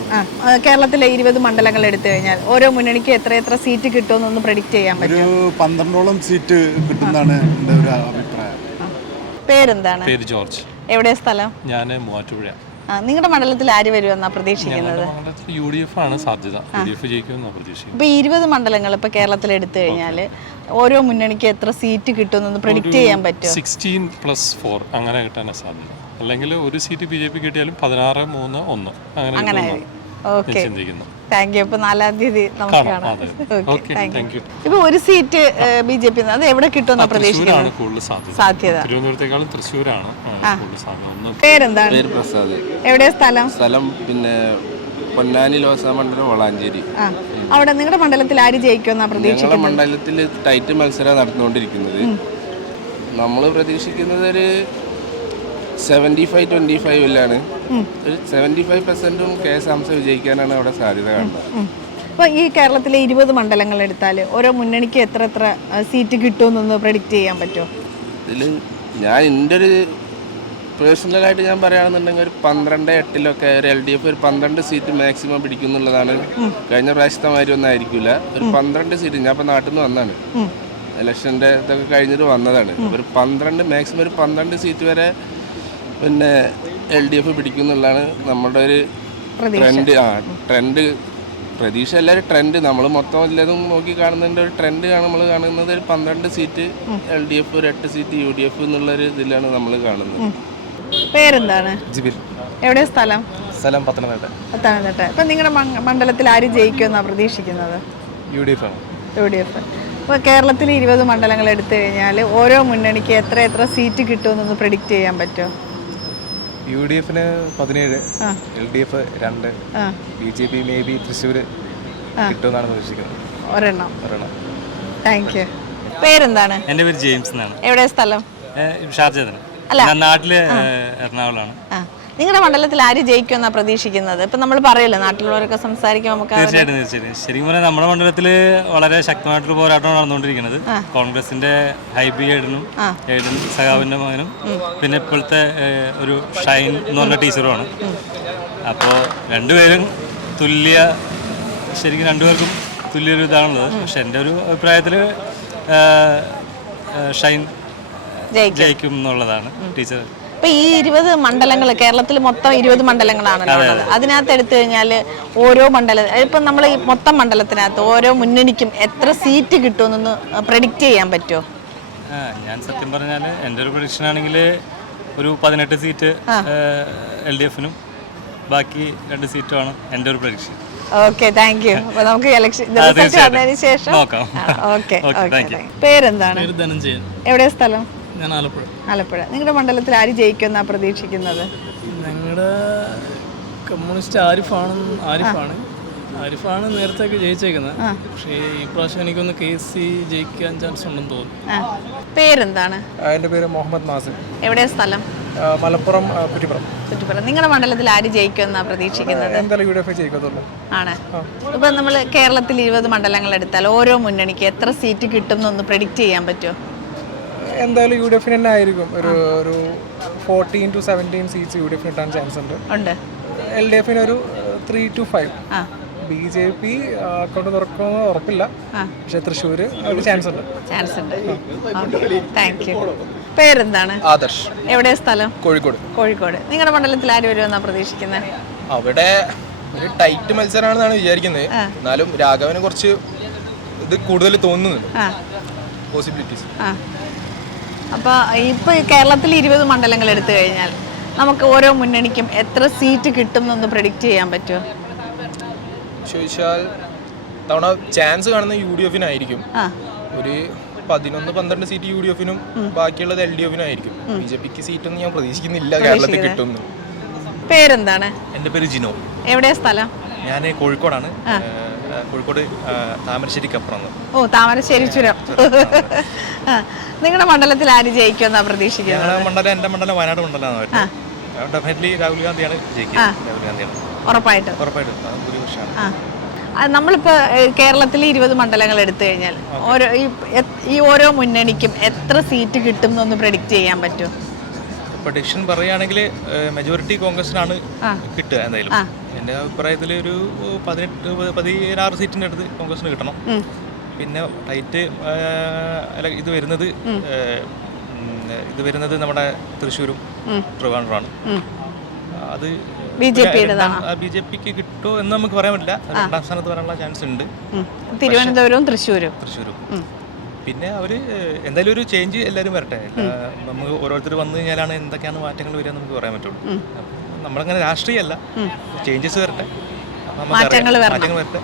കേരളത്തിലെ 20 മണ്ഡലങ്ങൾ എടുത്തു കഴിഞ്ഞാൽ ഓരോ മുന്നണിക്ക് എത്ര സീറ്റ് കിട്ടുമെന്നൊന്ന് പ്രെഡിക്റ്റ് ചെയ്യാൻ പറ്റും? ഒരു 12ഓളം സീറ്റ് കിട്ടുന്നതാണ് എൻ്റെ ഒരു അഭിപ്രായം. പേരെന്താണ്? പേര് ജോർജ്. എവിടെ സ്ഥലം? ഞാൻ മൂവാറ്റുപുഴ. നിങ്ങളുടെ മണ്ഡലത്തിൽ ആര് വരുമെന്നാണ് പ്രതീക്ഷിക്കുന്നത്? UDF ആണ് സാധ്യത. UDF ജയിക്കുമെന്നാണ് പ്രതീക്ഷിക്കുന്നത്. ഇപ്പോൾ 20 മണ്ഡലങ്ങൾ ഇപ്പോൾ കേരളത്തിൽ എടുത്തു കഴിഞ്ഞാൽ ഓരോ മുന്നണിക്ക് എത്ര സീറ്റ് കിട്ടുമെന്നൊന്ന് പ്രെഡിക്റ്റ് ചെയ്യാൻ പറ്റുമോ? 16+4 അങ്ങനെ കിട്ടാനാണ് സാധ്യത. അല്ലെങ്കിൽ ഒരു സീറ്റ് BJP കിട്ടിയാലും 16-3-1 അങ്ങനെ ഓക്കെ, ചിന്തിക്കുന്നു. Thank you. അപ്പോൾ 4-ാം തീയതി നമുക്ക് കാണാം. Okay, thank U. ഇപ്പോൾ ഒരു സീറ്റ് BJP അത് എവിടെ കിട്ടുമെന്നാണ് പ്രതീക്ഷിക്കുന്നത്? കൂടുതൽ സാധ്യത തിരുവനന്തപുരത്തേക്കാളും തൃശ്ശൂരാണ് കൂടുതൽ സാധ്യത. പേരെന്താണ്? പേര് പ്രസാദ്. എവിടെ സ്ഥലം? പിന്നെ പൊന്നാനി ലോക്സഭാ മണ്ഡലം വളാഞ്ചേരി. അവിടെ നിങ്ങളുടെ മണ്ഡലത്തിൽ ആര് ജയിക്കുമെന്നാണ് പ്രതീക്ഷിക്കുന്നത്? ഞങ്ങളുടെ മണ്ഡലത്തിൽ ടൈറ്റ് മത്സരം നടന്നുകൊണ്ടിരിക്കുന്നത്. നമ്മൾ പ്രതീക്ഷിക്കുന്നത് ഒരു 75-25 ഒരു 75% KS ഹംസ വിജയിക്കാനാണ് അവിടെ സാധ്യത കാണുന്നത്. അപ്പോൾ ഈ കേരളത്തിലെ 20 മണ്ഡലങ്ങൾ എടുത്താൽ ഓരോ മുന്നണിക്ക് എത്ര സീറ്റ് കിട്ടുമെന്നൊന്ന് പ്രെഡിക്റ്റ് ചെയ്യാൻ പറ്റുമോ? ഇതിൽ ഞാൻ എൻ്റെ ഒരു പേഴ്സണലായിട്ട് ഞാൻ പറയുകയാണെന്നുണ്ടെങ്കിൽ ഒരു 12-8 ഒരു LDF ഒരു 12 സീറ്റ് മാക്സിമം പിടിക്കുന്നുള്ളതാണ്. കഴിഞ്ഞ പ്രാവശ്യത്തെ മാതിരി ഒന്നും ആയിരിക്കില്ല. ഒരു 12 സീറ്റ്. ഞാൻ ഇപ്പോൾ നാട്ടിൽ നിന്ന് വന്നാണ്, ഇലക്ഷൻ്റെ ഇതൊക്കെ കഴിഞ്ഞിട്ട് വന്നതാണ്. ഒരു 12 മാക്സിമം ഒരു 12 സീറ്റ് വരെ പിന്നെ LDF പിടിക്കുന്നുള്ളതാണ് നമ്മുടെ ഒരു ട്രെൻഡ്. പ്രതീക്ഷ എല്ലാവരും ട്രെൻഡ് നമ്മൾ മൊത്തം എല്ലാതും നോക്കി കാണുന്നതിൻ്റെ ഒരു ട്രെൻഡാണ് നമ്മൾ കാണുന്നത്. ഒരു 12 സീറ്റ് LDF, ഒരു 8 സീറ്റ് UDF എന്നുള്ളൊരു ഇതിലാണ് നമ്മൾ കാണുന്നത്. പേരെന്താണ്? ജിബിൽ. എവിടെ സ്ഥലം? സ്ഥലം പത്തനംതിട്ട. ഇപ്പം നിങ്ങളുടെ മണ്ഡലത്തിൽ ആര് ജയിക്കുമെന്നാണ് പ്രതീക്ഷിക്കുന്നത്? UDF ആണ്. UDF. ഇപ്പോൾ കേരളത്തിൽ 20 മണ്ഡലങ്ങൾ എടുത്തു കഴിഞ്ഞാൽ ഓരോ മുന്നണിക്ക് എത്ര സീറ്റ് കിട്ടുമെന്നൊന്ന് പ്രെഡിക്റ്റ് ചെയ്യാൻ പറ്റുമോ? UDF-ന് 17, LDF 2, BJP may be Thrissur കിട്ടുമെന്നാണ് പ്രതീക്ഷിക്കുന്നത്. ഒരെണ്ണം. Thank you. പേരെന്താണ്? എൻ്റെ പേര് ജെയിംസ് എന്നാണ്. എവിടെ സ്ഥലം? ഷാർജ. നാട്ടില് എറണാകുളമാണ്. നിങ്ങളുടെ മണ്ഡലത്തിൽ ആര് ജയിക്കുമെന്നാണ് പ്രതീക്ഷിക്കുന്നത്? ഇപ്പം നമ്മൾ പറയല്ലോ, നാട്ടിലുള്ളവരൊക്കെ സംസാരിക്കും. നമുക്ക് തീർച്ചയായിട്ടും ശരിക്കും പറഞ്ഞാൽ നമ്മുടെ മണ്ഡലത്തിൽ വളരെ ശക്തമായിട്ടൊരു പോരാട്ടമാണ് നടന്നുകൊണ്ടിരിക്കുന്നത്. കോൺഗ്രസിന്റെ ഹൈബി ഏഡനും സഖാവിന്റെ മകനും പിന്നെ ഇപ്പോഴത്തെ ഒരു ഷൈൻ എന്ന് പറഞ്ഞ ടീച്ചറുമാണ്. അപ്പോൾ രണ്ടുപേരും ശരിക്കും രണ്ടുപേർക്കും തുല്യൊരു ഇതാണുള്ളത്. പക്ഷെ എൻ്റെ ഒരു അഭിപ്രായത്തിൽ ഷൈൻ ജയിക്കും എന്നുള്ളതാണ്. ടീച്ചർ ഇപ്പൊ ഈ 20 മണ്ഡലങ്ങൾ കേരളത്തിൽ മൊത്തം 20 മണ്ഡലങ്ങളാണല്ലോ ഉള്ളത്. അതിനകത്ത് എടുത്തു കഴിഞ്ഞാൽ ഓരോ ഇപ്പൊ നമ്മൾ ഈ മൊത്തം മണ്ഡലത്തിനകത്ത് ഓരോ മുന്നണിക്കും എത്ര സീറ്റ് കിട്ടുമെന്നൊന്ന് പ്രെഡിക്റ്റ് ചെയ്യാൻ പറ്റുമോ? ഞാൻ സത്യം പറഞ്ഞാൽ എൻ്റെ ഒരു പ്രഡിക്ഷൻ ആണെങ്കിൽ ഒരു 18 സീറ്റ് LDF-നും ബാക്കി 2 സീറ്റുമാണ് എൻ്റെ ഒരു പ്രഡിക്ഷൻ. Okay, thank U. അപ്പൊ നമുക്ക് ഇലക്ഷൻ റിസൾട്ട് വന്നതിന് ശേഷം നോക്കാം. ഓക്കെ. പേരെന്താണ്? ധനഞ്ജയൻ. എവിടെ സ്ഥലം? ഞാൻ ആലപ്പുഴ. ആലപ്പുഴ. നിങ്ങളുടെ മണ്ഡലത്തിൽ ആര് ജയിക്കുമെന്നാ പ്രതീക്ഷിക്കുന്നത്? ഞങ്ങളുടെ കമ്മ്യൂണിസ്റ്റ് ആരിഫാണ് നേരത്തെ ജയിച്ചേക്കുന്നത്. പക്ഷേ ഈ പ്രാവശ്യം എനിക്കൊന്ന് KC ജയിക്കാൻ ചാൻസ് ഉണ്ടെന്ന് തോന്നുന്നു. പേരെന്താണ്? എൻ്റെ പേര് മുഹമ്മദ് നാസിർ. എവിടെയാ സ്ഥലം? മലപ്പുറം കുറ്റിപ്പുറം. നിങ്ങളുടെ മണ്ഡലത്തിൽ ആര് ജയിക്കുമെന്നാ പ്രതീക്ഷിക്കുന്നത്? എന്തായാലും UDF ജയിക്കത്തുള്ളൂ. ആണ്. ഇപ്പൊ നമ്മൾ കേരളത്തിൽ 20 മണ്ഡലങ്ങൾ എടുത്താൽ ഓരോ മുന്നണിക്ക് എത്ര സീറ്റ് കിട്ടും എന്നൊന്ന് പ്രെഡിക്റ്റ് ചെയ്യാൻ പറ്റുമോ? എന്തായാലും UDF തന്നെ ആയിരിക്കും. ഒരു 14 to 17 സീറ്റ്സ് UDF കിട്ടാൻ ചാൻസ് ഉണ്ട്. LDF ഒരു 3 to 5. BJP അക്കൗണ്ട് തുറക്കുമെന്ന് ഉറപ്പില്ല, പക്ഷെ തൃശ്ശൂർ ചാൻസ് ഉണ്ട്. Thank you. പേരെന്താണ്? ആദർശ്. എവിടെ സ്ഥലം? കോഴിക്കോട്. കോഴിക്കോട്. നിങ്ങളുടെ മണ്ഡലത്തിൽ ആര് വരുമെന്നാ പ്രതീക്ഷിക്കുന്നത്? അവിടെ ഒരു ടൈറ്റ് മത്സരമാണെന്നാണ് വിചാരിക്കുന്നത്. എന്നാലും രാഘവന് കുറച്ച് ഇത് കൂടുതൽ തോന്നുന്നുണ്ട്, പോസിബിലിറ്റീസ്. അപ്പൊ ഇപ്പൊ കേരളത്തിൽ 20 മണ്ഡലങ്ങൾ എടുത്തു കഴിഞ്ഞാൽ നമുക്ക് ഓരോ മുന്നണിക്കും എത്ര സീറ്റ് കിട്ടും എന്നൊന്ന് പ്രെഡിക്റ്റ് ചെയ്യാൻ പറ്റുമോ? ചോദിച്ചാൽ തവണ ചാൻസ് കാണുന്ന UDF-നായിരിക്കും. ഒരു 11-12 സീറ്റ് UDF-നും ബാക്കിയുള്ളത് LDF-നായിരിക്കും. BJP-ക്ക് സീറ്റൊന്നും ഞാൻ പ്രതീക്ഷിക്കുന്നില്ല കേരളത്തിൽ കിട്ടുമെന്ന്. പേരെന്താണ്? എൻ്റെ പേര് ജിനോ. എവിടെയാ സ്ഥലം? ഞാൻ കോഴിക്കോടാണ്. കോഴിക്കോട് താമരശ്ശേരിക്കപ്പുറം. ഓ, താമരശ്ശേരി ചുരം. നിങ്ങളുടെ മണ്ഡലത്തിൽ ആര് ജയിക്കുമെന്നാ പ്രതീക്ഷിക്കുന്നത്? എൻ്റെ മണ്ഡലം വയനാട് മണ്ഡലമാണ്. ഡെഫിനറ്റ്ലി രാഹുൽ ഗാന്ധിയാണ് ജയിക്കുക. രാഹുൽ ഗാന്ധിയാണ് ഉറപ്പായിട്ടും. നമ്മളിപ്പോ കേരളത്തിൽ 20 മണ്ഡലങ്ങൾ എടുത്തു കഴിഞ്ഞാൽ ഓരോ മുന്നണിക്കും എത്ര സീറ്റ് കിട്ടും എന്നൊന്ന് പ്രെഡിക്റ്റ് ചെയ്യാൻ പറ്റുമോ? പ്രഡിക്ഷൻ പറയുകയാണെങ്കിൽ മെജോറിറ്റി കോൺഗ്രസിനാണ് കിട്ടുക. എന്തായാലും എൻ്റെ അഭിപ്രായത്തിൽ ഒരു 16 സീറ്റിൻ്റെ അടുത്ത് കോൺഗ്രസിന് കിട്ടണം. പിന്നെ ടൈറ്റ് ഇത് വരുന്നത് നമ്മുടെ തൃശ്ശൂരും ട്രിവാൻഡ്രമാണ്. അത് BJP-ക്ക് കിട്ടുമോ എന്ന് നമുക്ക് പറയാൻ പറ്റില്ല. 2ാം സ്ഥാനത്ത് വരാനുള്ള ചാൻസ് ഉണ്ട്. തിരുവനന്തപുരവും തൃശ്ശൂരും. പിന്നെ അവര് എന്തായാലും ഒരു ചേഞ്ച് എല്ലാവരും വരട്ടെ. നമുക്ക് ഓരോരുത്തർ വന്നു കഴിഞ്ഞാലാണ് എന്തൊക്കെയാണ് മാറ്റങ്ങൾ വരിക നമുക്ക് പറയാൻ പറ്റുള്ളൂ. നമ്മളങ്ങനെ രാഷ്ട്രീയമല്ല, ചേഞ്ചസ് വരട്ടെ, മാറ്റങ്ങൾ വരട്ടെ.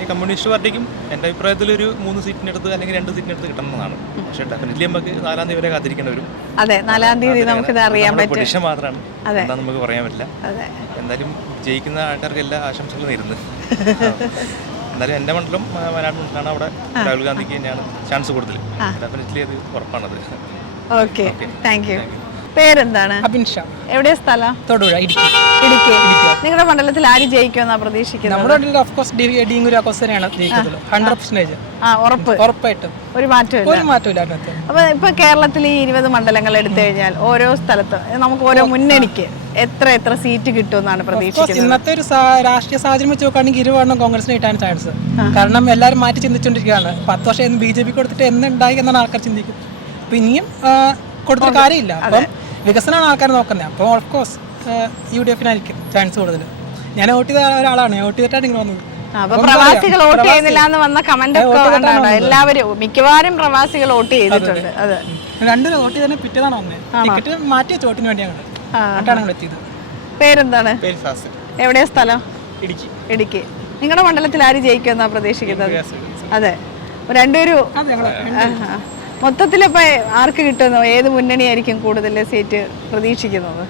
ഈ കമ്മ്യൂണിസ്റ്റ് പാർട്ടിക്കും എൻ്റെ അഭിപ്രായത്തിൽ ഒരു 3 സീറ്റിനടുത്ത് അല്ലെങ്കിൽ 2 സീറ്റിനടുത്ത് കിട്ടണമെന്നാണ്. പക്ഷേ ഡെഫിനറ്റ്ലി നമുക്ക് 4-ാം തീയതി വരെ കാത്തിരിക്കേണ്ടി വരും. അതെ, 4-ാം തീയതി നമുക്ക് അറിയാൻ പറ്റും. പ്രഡിക്ഷൻ മാത്രമാണ്, എന്താ നമുക്ക് പറയാൻ പറ്റില്ല. എന്തായാലും ജയിക്കുന്ന ആൾക്കാർക്ക് എല്ലാ ആശംസകളും നേരുന്നു. എന്തായാലും എൻ്റെ മണ്ഡലം വയനാട് മണ്ഡലമാണ്. അവിടെ രാഹുൽ ഗാന്ധിക്ക് തന്നെയാണ് ചാൻസ് കൂടുതൽ. ഡെഫിനറ്റ്ലി അത് ഉറപ്പാണത്. Okay, thank you. പേരെന്താണ്? അബിൻഷാ. എവിടെയാ സ്ഥലം? തൊടുപുഴ, ഇടുക്കി. നിങ്ങളുടെ മണ്ഡലത്തിൽ ആര് ജയിക്കുമെന്നാ പ്രതീക്ഷിക്കുന്നത്? നമ്മുടെ മണ്ഡലത്തിൽ ഓഫ് കോഴ്സ് ഡി കുര്യാക്കോസിനെയാണ് ജയിക്കുന്നത്. 100%. ഉറപ്പായിട്ടും ഒരു മാറ്റമില്ല. അപ്പൊ ഇപ്പൊ കേരളത്തിൽ 20 മണ്ഡലങ്ങൾ എടുത്തു കഴിഞ്ഞാൽ ഓരോ സ്ഥലത്ത് നമുക്ക് ഓരോ മുന്നണിക്ക് എത്ര സീറ്റ് കിട്ടുമെന്നാണ് പ്രതീക്ഷിക്കുന്നത്? ഇന്നത്തെ ഒരു രാഷ്ട്രീയ സാഹചര്യം വെച്ച് നോക്കുകയാണെങ്കിൽ 20 കോൺഗ്രസിന് കിട്ടാൻ ചാൻസ്. കാരണം എല്ലാവരും മാറ്റി ചിന്തിച്ചുകൊണ്ടിരിക്കുകയാണ്. 10 വർഷം BJP കൊടുത്തിട്ട് എന്തുണ്ടായി എന്നാണ് ആൾക്കാർ ചിന്തിക്കുന്നത്. അപ്പൊ ഇനിയും കൊടുത്തിട്ട് കാര്യമില്ല. അപ്പം വികസനമാണ് ആൾക്കാർ നോക്കുന്നത്. അപ്പോൾ ഓഫ് കോഴ്സ് UDF-നായിരിക്കും ചാൻസ് കൂടുതൽ. ഞാൻ വോട്ട് ചെയ്ത ഒരാളാണ്. വോട്ട് ചെയ്തിട്ടാണ് നിങ്ങൾ വന്നത്. പ്രവാസികൾ വോട്ട് ചെയ്യുന്നില്ല എന്ന് വന്ന കമന്റ് എല്ലാവരും മിക്കവാറും പ്രവാസികൾ വോട്ട് ചെയ്തിട്ടുണ്ട്. അതെ, 2 വോട്ട് ചെയ്തതിന് പിറ്റേതാണ് വന്നത്. ടിക്കറ്റ് മാറ്റി വെച്ച് വോട്ടിന് വേണ്ടി ഞങ്ങൾ എത്തിയത്. പേരെന്താണ്? എവിടെയാ സ്ഥലം? ഇടുക്കി. നിങ്ങളുടെ മണ്ഡലത്തിൽ ആര് ജയിക്കുമെന്നാ പ്രതീക്ഷിക്കുന്നത്? അതെ, രണ്ടുപേരും. മൊത്തത്തിലിപ്പോ ആർക്ക് കിട്ടുന്നോ, ഏത് മുന്നണിയായിരിക്കും കൂടുതൽ സീറ്റ് പ്രതീക്ഷിക്കുന്നത്?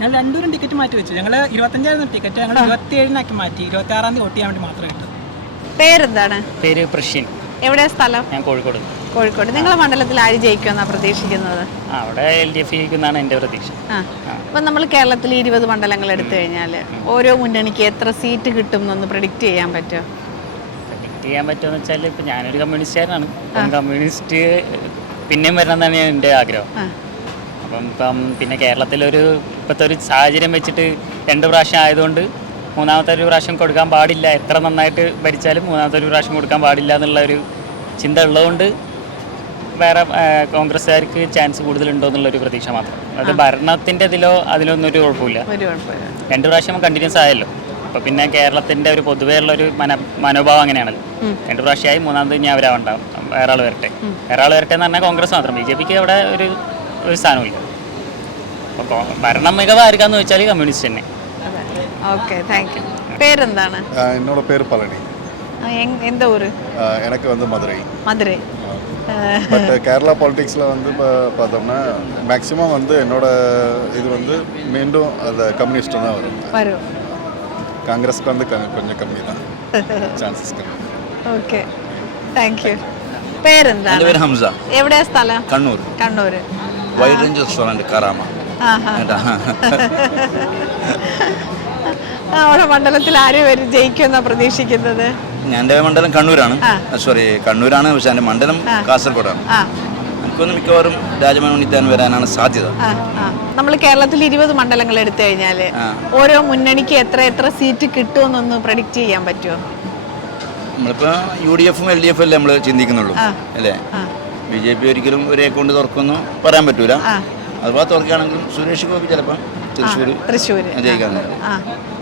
ഞാൻ 2 ടിക്കറ്റ് മാറ്റി വെച്ചു. ഞങ്ങൾ 25,000 ടിക്കറ്റ് ഞങ്ങൾ 27-നാക്കി മാറ്റി. 26-ാം തീയതി വോട്ട് ചെയ്യാൻ വേണ്ടി മാത്രമേ കിട്ടും. പേരെന്താണ്? പേര് പ്രഷ്യൻ. എവിടെയാ സ്ഥലം? ഞാൻ കോഴിക്കോട്. നിങ്ങളുടെ മണ്ഡലത്തിൽ ആര് ജയിക്കുമെന്നാ പ്രതീക്ഷിക്കുന്നത്? അവിടെ LDF ജയിക്കുമെന്നാണ് എൻ്റെ പ്രതീക്ഷ. അപ്പം നമ്മൾ കേരളത്തിൽ 20 മണ്ഡലങ്ങൾ എടുത്തു കഴിഞ്ഞാൽ ഓരോ മുന്നണിക്ക് എത്ര സീറ്റ് കിട്ടും എന്നൊന്ന് പ്രെഡിക്റ്റ് ചെയ്യാൻ പറ്റുമോ? ചെയ്യാൻ പറ്റുമെന്ന് വെച്ചാൽ ഇപ്പം ഞാനൊരു കമ്മ്യൂണിസ്റ്റുകാരനാണ്. കമ്മ്യൂണിസ്റ്റ് പിന്നെയും വരണമെന്നാണ് എൻ്റെ ആഗ്രഹം. അപ്പം പിന്നെ കേരളത്തിലൊരു ഇപ്പോഴത്തെ ഒരു സാഹചര്യം വെച്ചിട്ട് 2 പ്രാവശ്യം ആയതുകൊണ്ട് 3ാമത്തെ ഒരു പ്രാവശ്യം കൊടുക്കാൻ പാടില്ല. എത്ര നന്നായിട്ട് ഭരിച്ചാലും 3ാമത്തെ ഒരു പ്രാവശ്യം കൊടുക്കാൻ പാടില്ല എന്നുള്ള ഒരു ചിന്ത ഉള്ളതുകൊണ്ട് വേറെ കോൺഗ്രസ്സുകാർക്ക് ചാൻസ് കൂടുതലുണ്ടോ എന്നുള്ളൊരു പ്രതീക്ഷ മാത്രം. അത് ഭരണത്തിൻ്റെ അതിലൊന്നും ഒരു കുഴപ്പമില്ല. 2 പ്രാവശ്യം കണ്ടിന്യൂസ് ആയല്ലോ. അപ്പോൾ പിന്നെ കേരളത്തിൻ്റെ ഒരു പൊതുവേ ഉള്ളൊരു മനോഭാവം അങ്ങനെയാണല്ലോ. 2 പ്രാവശ്യമായി, മൂന്നാമത് ഇനി അവരാവുണ്ടാവും, വേറെ ആൾ വരട്ടെ എന്ന് പറഞ്ഞാൽ കോൺഗ്രസ് മാത്രം. BJPക്ക് അവിടെ ഒരു സ്ഥാനമില്ല. അപ്പോൾ ഭരണം മികവായിരിക്കാന്ന് വെച്ചാൽ കമ്മ്യൂണിസ്റ്റ് തന്നെ. Okay, thank you. പേരെന്താണ്? എന്നോട് പേര് പളനി. എന്താ ഊര്? எனக்கு வந்து மதுரை. மதுரை. பட் கேரளா பாலிடிக்ஸில் வந்து பார்த்தோம்னா மேக்ஸிமம் வந்து என்னோட இது வந்து மீண்டும் அந்த கம்யூனிஸ்ட் தான் வரும். காங்கிரஸ்க்கு வந்து கொஞ்சம் கம்மி தான், சான்சஸ் கம்மி. Okay, thank you. പേരെന്താണ്? എൻ്റെ പേര് ഹംസ. എവിടെയാ സ്ഥലം? Kannur. Kannur. Wide range restaurant Karama. അവിടെ മണ്ഡലത്തിൽ ആര് ജയിക്കുമെന്നാ പ്രതീക്ഷിക്കുന്നത്? എൻ്റെ മണ്ഡലം കണ്ണൂരാണ്. സോറി, കണ്ണൂരാണ്, പക്ഷേ എൻ്റെ മണ്ഡലം കാസർഗോഡാണ്. എനിക്കൊന്ന് മിക്കവാറും രാജമോഹൻ ഉണ്ണിത്താൻ വരാനാണ് സാധ്യത. നമ്മൾ കേരളത്തിൽ 20 മണ്ഡലങ്ങൾ എടുത്തു കഴിഞ്ഞാൽ ഓരോ മുന്നണിക്ക് എത്ര സീറ്റ് കിട്ടുമെന്നൊന്ന് പ്രഡിക്റ്റ് ചെയ്യാൻ പറ്റുമോ? നമ്മളിപ്പോൾ UDF-ഉം LDF അല്ലേ നമ്മൾ ചിന്തിക്കുന്നുള്ളൂ അല്ലേ? BJP ഒരിക്കലും ഒരു അക്കൗണ്ട് തുറക്കുമെന്ന് പറയാൻ പറ്റൂല. അതുപോലെ തുറക്കുകയാണെങ്കിലും സുരേഷ് ഗോപി ചിലപ്പോൾ തൃശ്ശൂർ ജയിക്കാറുണ്ട്.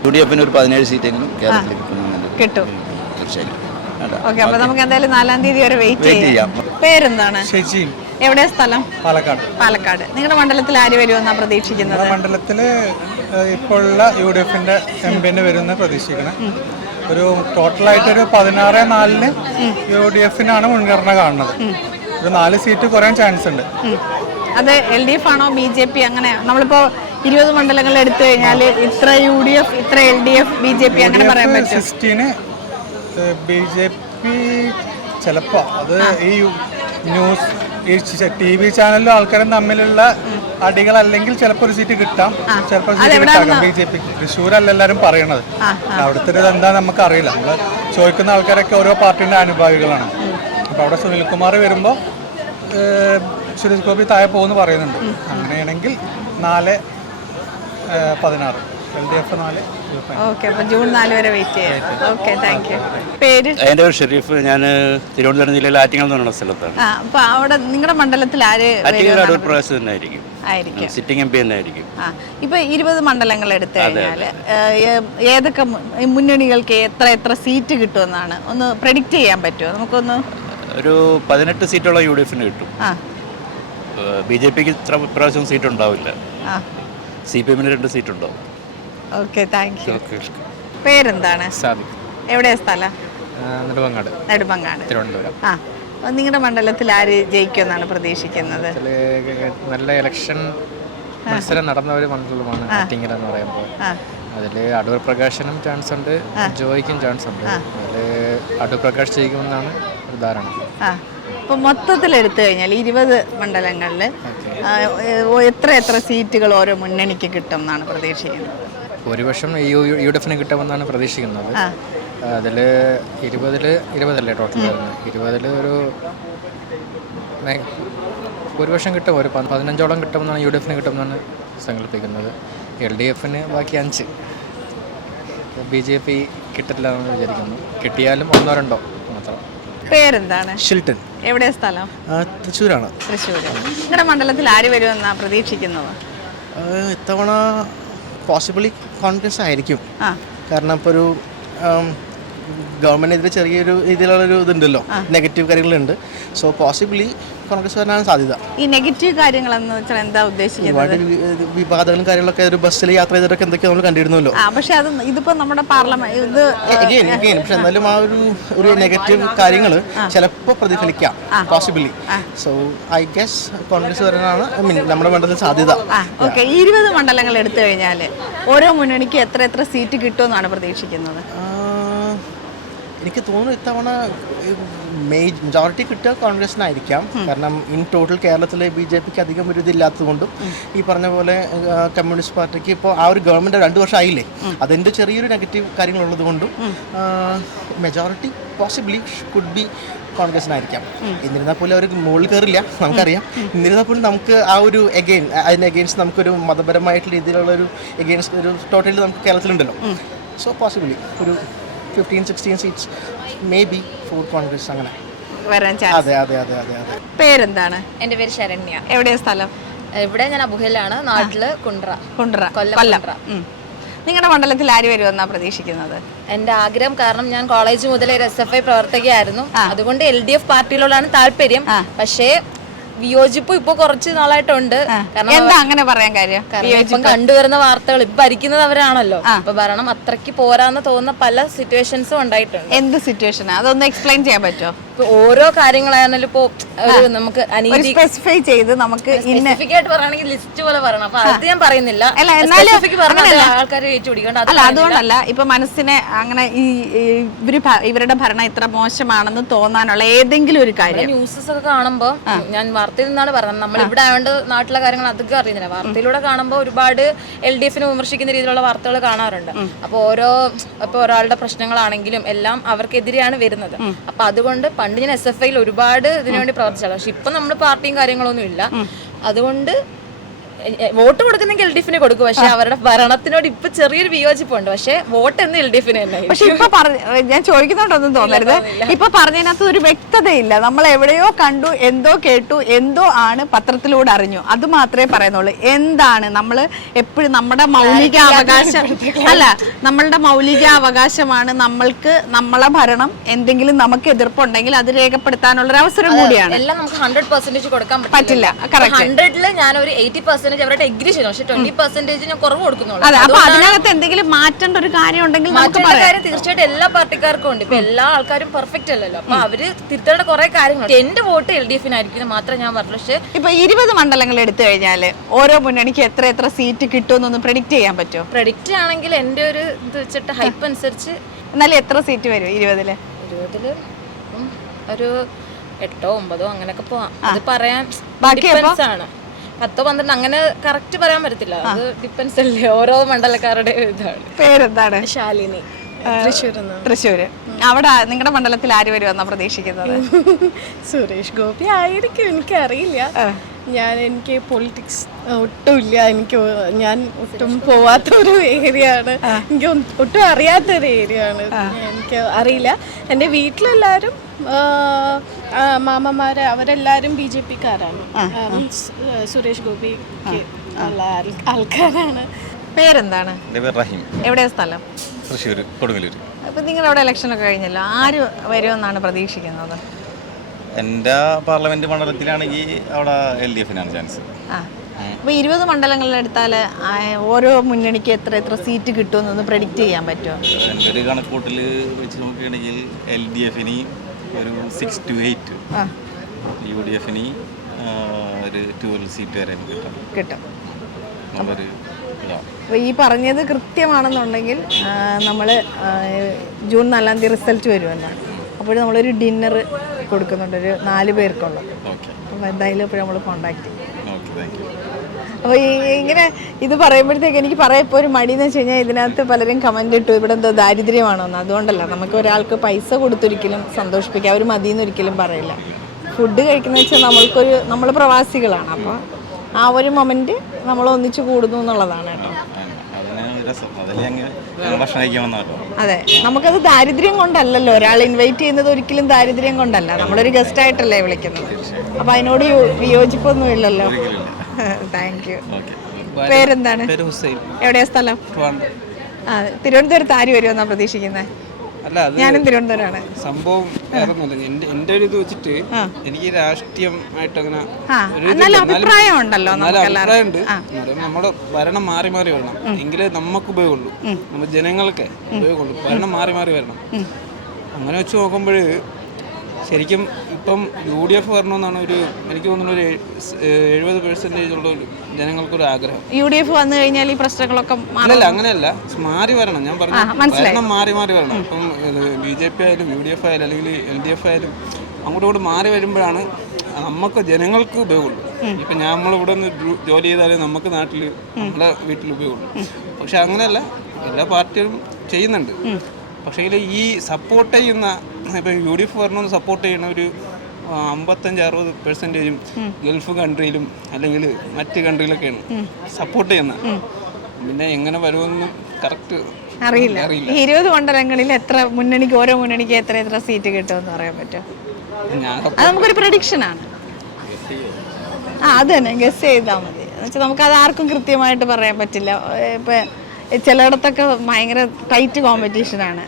UDF-ന് ഒരു 17 സീറ്റെങ്കിലും കേരളത്തിൽ കിട്ടും. തീർച്ചയായും. ഓക്കെ, അപ്പോൾ നമുക്ക് എന്തായാലും 4-ാം തീയതി വരെ വെയിറ്റ് ചെയ്യാം. പേരെന്താണ്? എവിടെയാ സ്ഥലം? പാലക്കാട്. നിങ്ങളുടെ മണ്ഡലത്തിൽ ആര് വരുമെന്നാണ് പ്രതീക്ഷിക്കുന്നത്? മണ്ഡലത്തിൽ ഇപ്പോഴുള്ള UDF-ന്റെ MP വരുമെന്ന് പ്രതീക്ഷിക്കണം. ഒരു ടോട്ടലായിട്ടൊരു 16-4 UDF-നാണ് മുൻഗണന കാണുന്നത്. ഒരു 4 സീറ്റ് കുറയാൻ ചാൻസ് ഉണ്ട്. അത് LDF ആണോ BJP? അങ്ങനെ നമ്മളിപ്പോ 20 മണ്ഡലങ്ങൾ എടുത്തു കഴിഞ്ഞാൽ ഇത്ര UDF, ഇത്ര LDF, BJP അങ്ങനെ പറയാൻ പറ്റും. 16 BJP ചിലപ്പോൾ അത് ഈ ന്യൂസ് ഈ TV ചാനലിലും ആൾക്കാരും തമ്മിലുള്ള അടികളല്ലെങ്കിൽ ചിലപ്പോൾ ഒരു സീറ്റ് കിട്ടാം, ചിലപ്പോൾ സീറ്റ് കിട്ടാം. BJP തൃശ്ശൂരല്ല എല്ലാവരും പറയണത്. അവിടുത്തെ എന്താ നമുക്ക് അറിയില്ല. നമ്മൾ ചോദിക്കുന്ന ആൾക്കാരൊക്കെ ഓരോ പാർട്ടിയുടെ അനുഭാവികളാണ്. അപ്പോൾ അവിടെ സുനിൽകുമാർ വരുമ്പോൾ സുരേഷ് ഗോപി താഴെ പോകുമെന്ന് പറയുന്നുണ്ട്. അങ്ങനെയാണെങ്കിൽ 4-16 LDF 4. ഓക്കെ, അപ്പോൾ ജൂൺ 4 വരെ വെയിറ്റ് ചെയ്യാം. Okay, thank U. പേര്? എൻ്റെ പേര് ഷെരീഫ്. ഞാൻ തിരുവനന്തപുരം ജില്ലയിലെ ആറ്റിങ്ങൽ എന്ന് പറയുന്ന സ്ഥലത്താണ്. അപ്പോൾ അവിടെ നിങ്ങളുടെ മണ്ഡലത്തിൽ ആര് അടൂർ പ്രകാശ് തന്നെ ആയിരിക്കും, സിറ്റിംഗ് MP തന്നെ ആയിരിക്കും. ഇപ്പൊ 20 മണ്ഡലങ്ങൾ എടുത്തു കഴിഞ്ഞാൽ ഏതൊക്കെ മുന്നണികൾക്ക് എത്ര സീറ്റ് കിട്ടുമെന്നാണ് ഒന്ന് പ്രെഡിക്റ്റ് ചെയ്യാൻ പറ്റുമോ? നമുക്കൊന്ന് ഒരു 18 സീറ്റുള്ള UDF-ന് കിട്ടും. BJPക്ക് ഇത്ര പ്രാവശ്യം സീറ്റ് ഉണ്ടാവില്ല. CPM-ന് 2 സീറ്റ് ഉണ്ടാവും. Okay, thank you. പേരെന്താണ്? എവിടെയാ സ്ഥലം? നെടുമങ്ങാട്, തിരുവനന്തപുരം. നിങ്ങളുടെ മണ്ഡലത്തിൽ ആര് ജയിക്കുമെന്നാണ് പ്രതീക്ഷിക്കുന്നത്? നല്ല ഇലക്ഷൻ മത്സരം നടന്ന ഒരു മണ്ഡലമാണ് ആറ്റിങ്ങൽ എന്ന് പറയുമ്പോൾ. അതിൽ അടൂർ പ്രകാശിനും ചാൻസ് ഉണ്ട്, ജോയിക്കും ചാൻസ് ഉണ്ട്. അതിൽ അടൂർ പ്രകാശ് ജയിക്കുമെന്നാണ് ഒരു ധാരണ. അപ്പോൾ മൊത്തത്തിൽ എടുത്തു കഴിഞ്ഞാൽ 20 മണ്ഡലങ്ങളിൽ എത്ര സീറ്റുകൾ ഓരോ മുന്നണിക്ക് കിട്ടും എന്നാണ് പ്രതീക്ഷിക്കുന്നത്? ഭൂരിപക്ഷം UDF-ന് കിട്ടുമെന്നാണ് പ്രതീക്ഷിക്കുന്നത്. അതിൽ 20 ടോട്ടൽ വരുന്നത്. 20 ഒരു ഭൂരിപക്ഷം കിട്ടും, ഒരു 15ഓളം കിട്ടുമെന്നാണ് UDF-ന് കിട്ടുമെന്നാണ് സങ്കല്പിക്കുന്നത്. LDF-ന് ബാക്കി 5. BJP കിട്ടില്ല എന്ന് വിചാരിക്കുന്നു. കിട്ടിയാലും 1-2 മാത്രം. പേരെന്താണ്? ഷിൽട്ടൺ. എവിടെയാ സ്ഥലം? തൃശ്ശൂരാണ്. തൃശ്ശൂർ. നിങ്ങളുടെ മണ്ഡലത്തിൽ ആര് വരുമെന്നാണ് പ്രതീക്ഷിക്കുന്നത്? ഇത്തവണ പോസിബിളി കോൺഗ്രസ് ആയിരിക്കും. കാരണം ഇപ്പോൾ ഒരു ഗവൺമെൻറ്റിനെതിരെ ചെറിയൊരു രീതിയിലുള്ളൊരു ഇതുണ്ടല്ലോ, നെഗറ്റീവ് കാര്യങ്ങളുണ്ട്. സോ പോസിബിളി കോൺഗ്രസ് വരാനാണ് സാധ്യത. ഈ നെഗറ്റീവ് കാര്യങ്ങളെന്ന് വെച്ചാൽ എന്താ ഉദ്ദേശിക്കുന്നത്? വിവാദങ്ങളും കാര്യങ്ങളൊക്കെ ഒരു ബസ്സിൽ യാത്ര ചെയ്തിട്ടൊക്കെ എന്തൊക്കെയോ നമ്മൾ കണ്ടിരുന്നല്ലോ. പക്ഷെ അത് ഇതിപ്പോൾ നമ്മുടെ പാർലമെന്റ് പക്ഷെ എന്നാലും ആ ഒരു നെഗറ്റീവ് കാര്യങ്ങൾ ചിലപ്പോൾ പ്രതിഫലിക്കാം, possibly. So I guess Congress വരാനാണ് നമ്മുടെ മണ്ഡലത്തിൽ സാധ്യത. ഓക്കെ, 20 മണ്ഡലങ്ങൾ എടുത്തു കഴിഞ്ഞാൽ ഓരോ മുന്നണിക്ക് എത്ര സീറ്റ് കിട്ടുമെന്നാണ് പ്രതീക്ഷിക്കുന്നത്? എനിക്ക് തോന്നുന്നു ഇത്തവണ മെജോറിറ്റി കിട്ടുക കോൺഗ്രസിനായിരിക്കാം. കാരണം ഇൻ ടോട്ടൽ കേരളത്തിലെ BJPക്ക് അധികം ഒരു ഇതില്ലാത്തതുകൊണ്ടും ഈ പറഞ്ഞ പോലെ കമ്മ്യൂണിസ്റ്റ് പാർട്ടിക്ക് ഇപ്പോൾ ആ ഒരു ഗവൺമെൻറ് 2 വർഷം ആയില്ലേ, അതിൻ്റെ ചെറിയൊരു നെഗറ്റീവ് കാര്യങ്ങളുള്ളത് കൊണ്ടും മെജോറിറ്റി പോസിബിളി കുഡ് ബി കോൺഗ്രസിനായിരിക്കാം. എന്നിരുന്നാൽ പോലും അവർ മുകളിൽ കയറില്ല, നമുക്കറിയാം. എന്നിരുന്നാൽ പോലും നമുക്ക് ആ ഒരു അതിന് എഗെയിൻസ്റ്റ് നമുക്കൊരു മതപരമായിട്ടുള്ള രീതിയിലുള്ള ഒരു എഗെയിൻസ്റ്റ് ഒരു ടോട്ടലി നമുക്ക് കേരളത്തിലുണ്ടല്ലോ. സോ പോസിബിളി ഒരു 15-16 seats may be for Congress. അങ്ങനെ വരാൻ ചാൻസ്. അതെ അതെ അതെ അതെ അതെ. പേരെന്താണ്? എൻ്റെ പേര് ശരണ്യ. എവിടെയാ സ്ഥലം? ഇവിടെ ഞാൻ അബുഹയിലാണ്, നാട്ടില് കുണ്ട്ര. കൊല്ലം. നിങ്ങളുടെ മണ്ഡലത്തിൽ ആര് വരുമെന്നാ പ്രതീക്ഷിക്കുന്നത്? എൻ്റെ ആഗ്രഹം, കാരണം ഞാൻ കോളേജ് മുതലേ ഒരു SFI പ്രവർത്തകയായിരുന്നു, അതുകൊണ്ട് LDF പാർട്ടിയിലോടാണ് താല്പര്യം. പക്ഷേ വിയോജിപ്പ് ഇപ്പൊ കുറച്ച് നാളായിട്ടുണ്ട്. എന്താ അങ്ങനെ പറയാൻ കാര്യം? ഇപ്പം കണ്ടുവരുന്ന വാർത്തകൾ, ഇപ്പൊ ഭരിക്കുന്നത് അവരാണല്ലോ, അപ്പൊ ഭരണം അത്രയ്ക്ക് പോരാന്ന് തോന്നുന്ന പല സിറ്റുവേഷൻസും ഉണ്ടായിട്ടുണ്ട്. എന്ത് സിറ്റുവേഷൻ? അതൊന്ന് എക്സ്പ്ലെയിൻ ചെയ്യാൻ പറ്റുമോ? ഓരോ കാര്യങ്ങളായാലും ഇപ്പോ നമുക്ക് സ്പെസിഫൈ ചെയ്ത് നമുക്ക് സ്പെസിഫിക് ആയിട്ട് പറയുകയാണെങ്കിൽ ലിസ്റ്റ് പോലെ പറയണം. അപ്പൊ അത് ഞാൻ പറയുന്നില്ല. ആൾക്കാർ ഏറ്റുപിടിക്കേണ്ട. അല്ല, അതുകൊണ്ടല്ല. ഇപ്പൊ മനസ്സിനെ അങ്ങനെ ഇവരുടെ ഭരണം ഇത്ര മോശമാണെന്ന് തോന്നാനുള്ള ഏതെങ്കിലും ഒരു കാര്യം. ന്യൂസസ് ഒക്കെ കാണുമ്പോൾ, ഞാൻ വാർത്തയിൽ നിന്നാണ് പറഞ്ഞത്, നമ്മൾ ഇവിടെ ആയതുകൊണ്ട് നാട്ടിലെ കാര്യങ്ങൾ അധികം അറിയുന്നില്ല. വാർത്തയിലൂടെ കാണുമ്പോൾ ഒരുപാട് LDFനെ വിമർശിക്കുന്ന രീതിയിലുള്ള വാർത്തകൾ കാണാറുണ്ട്. അപ്പോൾ ഇപ്പൊ ഒരാളുടെ പ്രശ്നങ്ങളാണെങ്കിലും എല്ലാം അവർക്കെതിരെയാണ് വരുന്നത്. അപ്പൊ അതുകൊണ്ട് പണ്ട് ഞാൻ SFIയിൽ ഒരുപാട് ഇതിനുവേണ്ടി പ്രവർത്തിച്ചതാണ്. പക്ഷെ ഇപ്പൊ നമ്മൾ പാർട്ടിയും കാര്യങ്ങളൊന്നും ഇല്ല. അതുകൊണ്ട് വോട്ട് കൊടുക്കുന്നെങ്കിൽ LDFനെ കൊടുക്കും. പക്ഷെ അവരുടെ ഭരണത്തിനോട് ഇപ്പൊ ചെറിയൊരു വിയോജിപ്പുണ്ട്. പക്ഷെ വോട്ട് എന്ന് LDFന് തന്നെ. പക്ഷെ ഇപ്പൊ ഞാൻ ചോദിക്കുന്നോണ്ടൊന്നും തോന്നരുത്. ഇപ്പൊ പറഞ്ഞതിനകത്ത് ഒരു വ്യക്തതയില്ല. നമ്മൾ എവിടെയോ കണ്ടു, എന്തോ കേട്ടു, എന്തോ ആണ് പത്രത്തിലൂടെ അറിഞ്ഞു, അത് മാത്രമേ പറയുന്നുള്ളൂ. എന്താണ് നമ്മൾ എപ്പോഴും നമ്മുടെ മൗലികാവകാശം അല്ല, നമ്മളുടെ മൗലികാവകാശമാണ് നമ്മൾക്ക് നമ്മളെ ഭരണം എന്തെങ്കിലും നമുക്ക് എതിർപ്പുണ്ടെങ്കിൽ അത് രേഖപ്പെടുത്താനുള്ള ഒരു അവസരം കൂടിയാണ്. എല്ലാം നമുക്ക് 100% കൊടുക്കാൻ പറ്റില്ല. 100ല് ഞാനൊരു 80% അവരുടെ എഗ്രി ചെയ്തു. പക്ഷെ 20% ഞാൻ കുറവ് കൊടുക്കുന്നുള്ളൂ. അപ്പൊ അതിനകത്ത് എന്തെങ്കിലും മാറ്റേണ്ട ഒരു കാര്യം ഉണ്ടെങ്കിൽ കാര്യം തീർച്ചയായിട്ടും എല്ലാ പാർട്ടിക്കാർക്കും ഉണ്ട്. ഇപ്പൊ എല്ലാ ആൾക്കാരും പെർഫെക്റ്റ് അല്ലല്ലോ. അപ്പൊ അവര് തിരുത്തേണ്ട കുറെ കാര്യങ്ങളുണ്ട്. എന്റെ വോട്ട് LDFനായിരിക്കും മാത്രം ഞാൻ പറഞ്ഞു. പക്ഷെ ഇപ്പൊ 20 മണ്ഡലങ്ങൾ എടുത്തു കഴിഞ്ഞാല് ഓരോ മുന്നണിക്ക് എത്ര സീറ്റ് കിട്ടുമെന്നൊന്ന് പ്രെഡിക്റ്റ് ചെയ്യാൻ പറ്റുമോ? പ്രെഡിക്റ്റ് ആണെങ്കിൽ എന്റെ ഒരു ഇത് വെച്ചിട്ട് ഹൈപ്പ് അനുസരിച്ച് എന്നാലും എത്ര സീറ്റ് വരും 20-ല്? 20-ല് ഒരു 8ഓ 9ഓ അങ്ങനെയൊക്കെ പോവാം. അത് പറയാൻ ആണ്. 10, 12 അങ്ങനെ കറക്റ്റ് പറയാൻ പറ്റത്തില്ല. അത് ഡിപ്പെൻസ് അല്ലേ ഓരോ മണ്ഡലക്കാരുടെ ഇതാണ്. പേരെന്താണ്? ശാലിനി, തൃശ്ശൂര്. അവിടെ നിങ്ങളുടെ മണ്ഡലത്തിൽ ആര് വരുമെന്നാ പ്രതീക്ഷിക്കുന്നത്? സുരേഷ് ഗോപി ആയിരിക്കും, എനിക്കറിയില്ല. എനിക്ക് പൊളിറ്റിക്സ് ഒട്ടുമില്ല. ഞാൻ ഒട്ടും പോവാത്തൊരു ഏരിയ ആണ്. എനിക്ക് ഒട്ടും അറിയാത്തൊരു ഏരിയ ആണ്. എനിക്ക് അറിയില്ല. എൻ്റെ വീട്ടിലെല്ലാവരും മാമന്മാര് അവരെല്ലാരും BJPക്കാരാണ്. സുരേഷ് ഗോപിക്ക് ഉള്ള ആൾക്കാരാണ്. പേരെന്താണ്? റഹീം. എവിടെയാ സ്ഥലം? തൃശ്ശൂർ, കൊടുങ്ങല്ലൂർ. അപ്പൊ നിങ്ങളവിടെ ഇലക്ഷനൊക്കെ കഴിഞ്ഞല്ലോ, ആര് വരുമെന്നാണ് പ്രതീക്ഷിക്കുന്നത്? എൻ്റെ പാർലമെന്റ് മണ്ഡലത്തിലാണെങ്കിൽ അവിടെ LDFനാണ് ചാൻസ്. അപ്പൊ 20 മണ്ഡലങ്ങളിലെടുത്താൽ ഓരോ മുന്നണിക്ക് എത്ര സീറ്റ് കിട്ടുമെന്നൊന്ന് പ്രെഡിക്റ്റ് ചെയ്യാൻ പറ്റുമോ? എൻ്റെ ഒരു കണക്കൂട്ടിൽ വെച്ച് നോക്കുകയാണെങ്കിൽ LDFന് ഒരു 6 to 8, UDFന് ഒരു 12 സീറ്റ് വരെ കിട്ടും. അപ്പോൾ ഈ പറഞ്ഞത് കൃത്യമാണെന്നുണ്ടെങ്കിൽ നമ്മൾ ജൂൺ 4-ാം തീയതി റിസൾട്ട് വരുമല്ലോ, അപ്പോൾ നമ്മളൊരു ഡിന്നർ കൊടുക്കുന്നുണ്ട്, ഒരു 4 പേർക്കുള്ള. അപ്പോൾ എന്തായാലും ഇപ്പോൾ നമ്മൾ കോണ്ടാക്ട് ചെയ്യും. അപ്പോൾ ഇങ്ങനെ ഇത് പറയുമ്പോഴത്തേക്ക് എനിക്ക് പറയാം ഇപ്പോൾ ഒരു മടി എന്ന് വെച്ച് കഴിഞ്ഞാൽ ഇതിനകത്ത് പലരും കമൻ്റ് ഇട്ടു ഇവിടെ എന്തോ ദാരിദ്ര്യമാണോ എന്ന്. അതുകൊണ്ടല്ല, നമുക്ക് ഒരാൾക്ക് പൈസ കൊടുത്തൊരിക്കലും സന്തോഷിപ്പിക്കുക, അവർ മതിയെന്ന് ഒരിക്കലും പറയില്ല. ഫുഡ് കഴിക്കുന്ന വെച്ചാൽ നമ്മൾ പ്രവാസികളാണ്, അപ്പോൾ ആ ഒരു മൊമെൻറ്റ് നമ്മൾ ഒന്നിച്ച് കൂടുന്നു എന്നുള്ളതാണ് കേട്ടോ. അതെ, നമുക്കത് ദാരിദ്ര്യം കൊണ്ടല്ലല്ലോ, ഒരാൾ ഇൻവൈറ്റ് ചെയ്യുന്നത് ഒരിക്കലും ദാരിദ്ര്യം കൊണ്ടല്ല, നമ്മളൊരു ഗസ്റ്റ് ആയിട്ടല്ലേ വിളിക്കുന്നത്. അപ്പോൾ അതിനോട് വിയോജിപ്പൊന്നും ഇല്ലല്ലോ. Thank you. പേരെന്താണ്? എവിടെയാ സ്ഥലം? തിരുവനന്തപുരത്ത് ആര് വരുമെന്നാ പ്രതീക്ഷിക്കുന്നത്? അല്ല, ഞാനും തിരുവനന്തപുരമാണ്. സംഭവം എന്റെ ഒരു ഇത് വെച്ചിട്ട് എനിക്ക് രാഷ്ട്രീയമായിട്ട് അങ്ങനെ അഭിപ്രായമുണ്ട്. നമ്മുടെ ഭരണം മാറി മാറി വരണം, എങ്കിലേ നമുക്ക് ഉപയോഗമുള്ളൂ, നമ്മുടെ ജനങ്ങൾക്ക് ഉപയോഗമുള്ളൂ. ഭരണം മാറി മാറി വരണം. അങ്ങനെ വെച്ച് നോക്കുമ്പോൾ ശരിക്കും ഇപ്പം UDF വരണമെന്നാണ് എനിക്ക് തോന്നുന്ന ഒരു 70% ഉള്ള ജനങ്ങൾക്കൊരു ആഗ്രഹം. UDF വന്നു കഴിഞ്ഞാൽ ഈ പ്രശ്നങ്ങളൊക്കെ അല്ല, അങ്ങനെയല്ല, മാറി വരണം. ഞാൻ പറഞ്ഞു ഭരണം മാറി മാറി വരണം. ഇപ്പം BJP ആയാലും UDF ആയാലും അല്ലെങ്കിൽ LDF ആയാലും അങ്ങോട്ടും മാറി വരുമ്പോഴാണ് നമുക്ക് ജനങ്ങൾക്ക് ഉപയോഗമുള്ളൂ. ഇപ്പം നമ്മളിവിടെ നിന്ന് ജോലി ചെയ്താലും നമുക്ക് നാട്ടിൽ നമ്മുടെ വീട്ടിൽ ഉപയോഗമുള്ളൂ. പക്ഷെ അങ്ങനെയല്ല, എല്ലാ പാർട്ടികളും ചെയ്യുന്നുണ്ട്. പക്ഷേ ഈ സപ്പോർട്ട് ചെയ്യുന്ന ഇപ്പം UDF വരണമെന്ന് സപ്പോർട്ട് ചെയ്യുന്ന ഒരു 55-60% ഗൾഫ് കൺട്രിയിലും അല്ലെങ്കിൽ മറ്റ് കൺട്രിയിലൊക്കെയാണ് സപ്പോർട്ട് ചെയ്യുന്നത്. പിന്നെ എങ്ങനെ വരുമെന്നും കറക്റ്റ് അറിയില്ല. 20 മണ്ഡലങ്ങളിൽ ഓരോ മുന്നണിക്ക് എത്ര സീറ്റ് കിട്ടുമെന്ന് പറയാൻ പറ്റുമോ? അത് നമുക്കൊരു പ്രഡിക്ഷനാണ്. അത് തന്നെ ഗസ് ചെയ്താൽ മതി. എന്നുവെച്ചാൽ നമുക്കത് ആർക്കും കൃത്യമായിട്ട് പറയാൻ പറ്റില്ല. ഇപ്പം ചിലയിടത്തൊക്കെ ഭയങ്കര ടൈറ്റ് കോമ്പറ്റീഷനാണ്.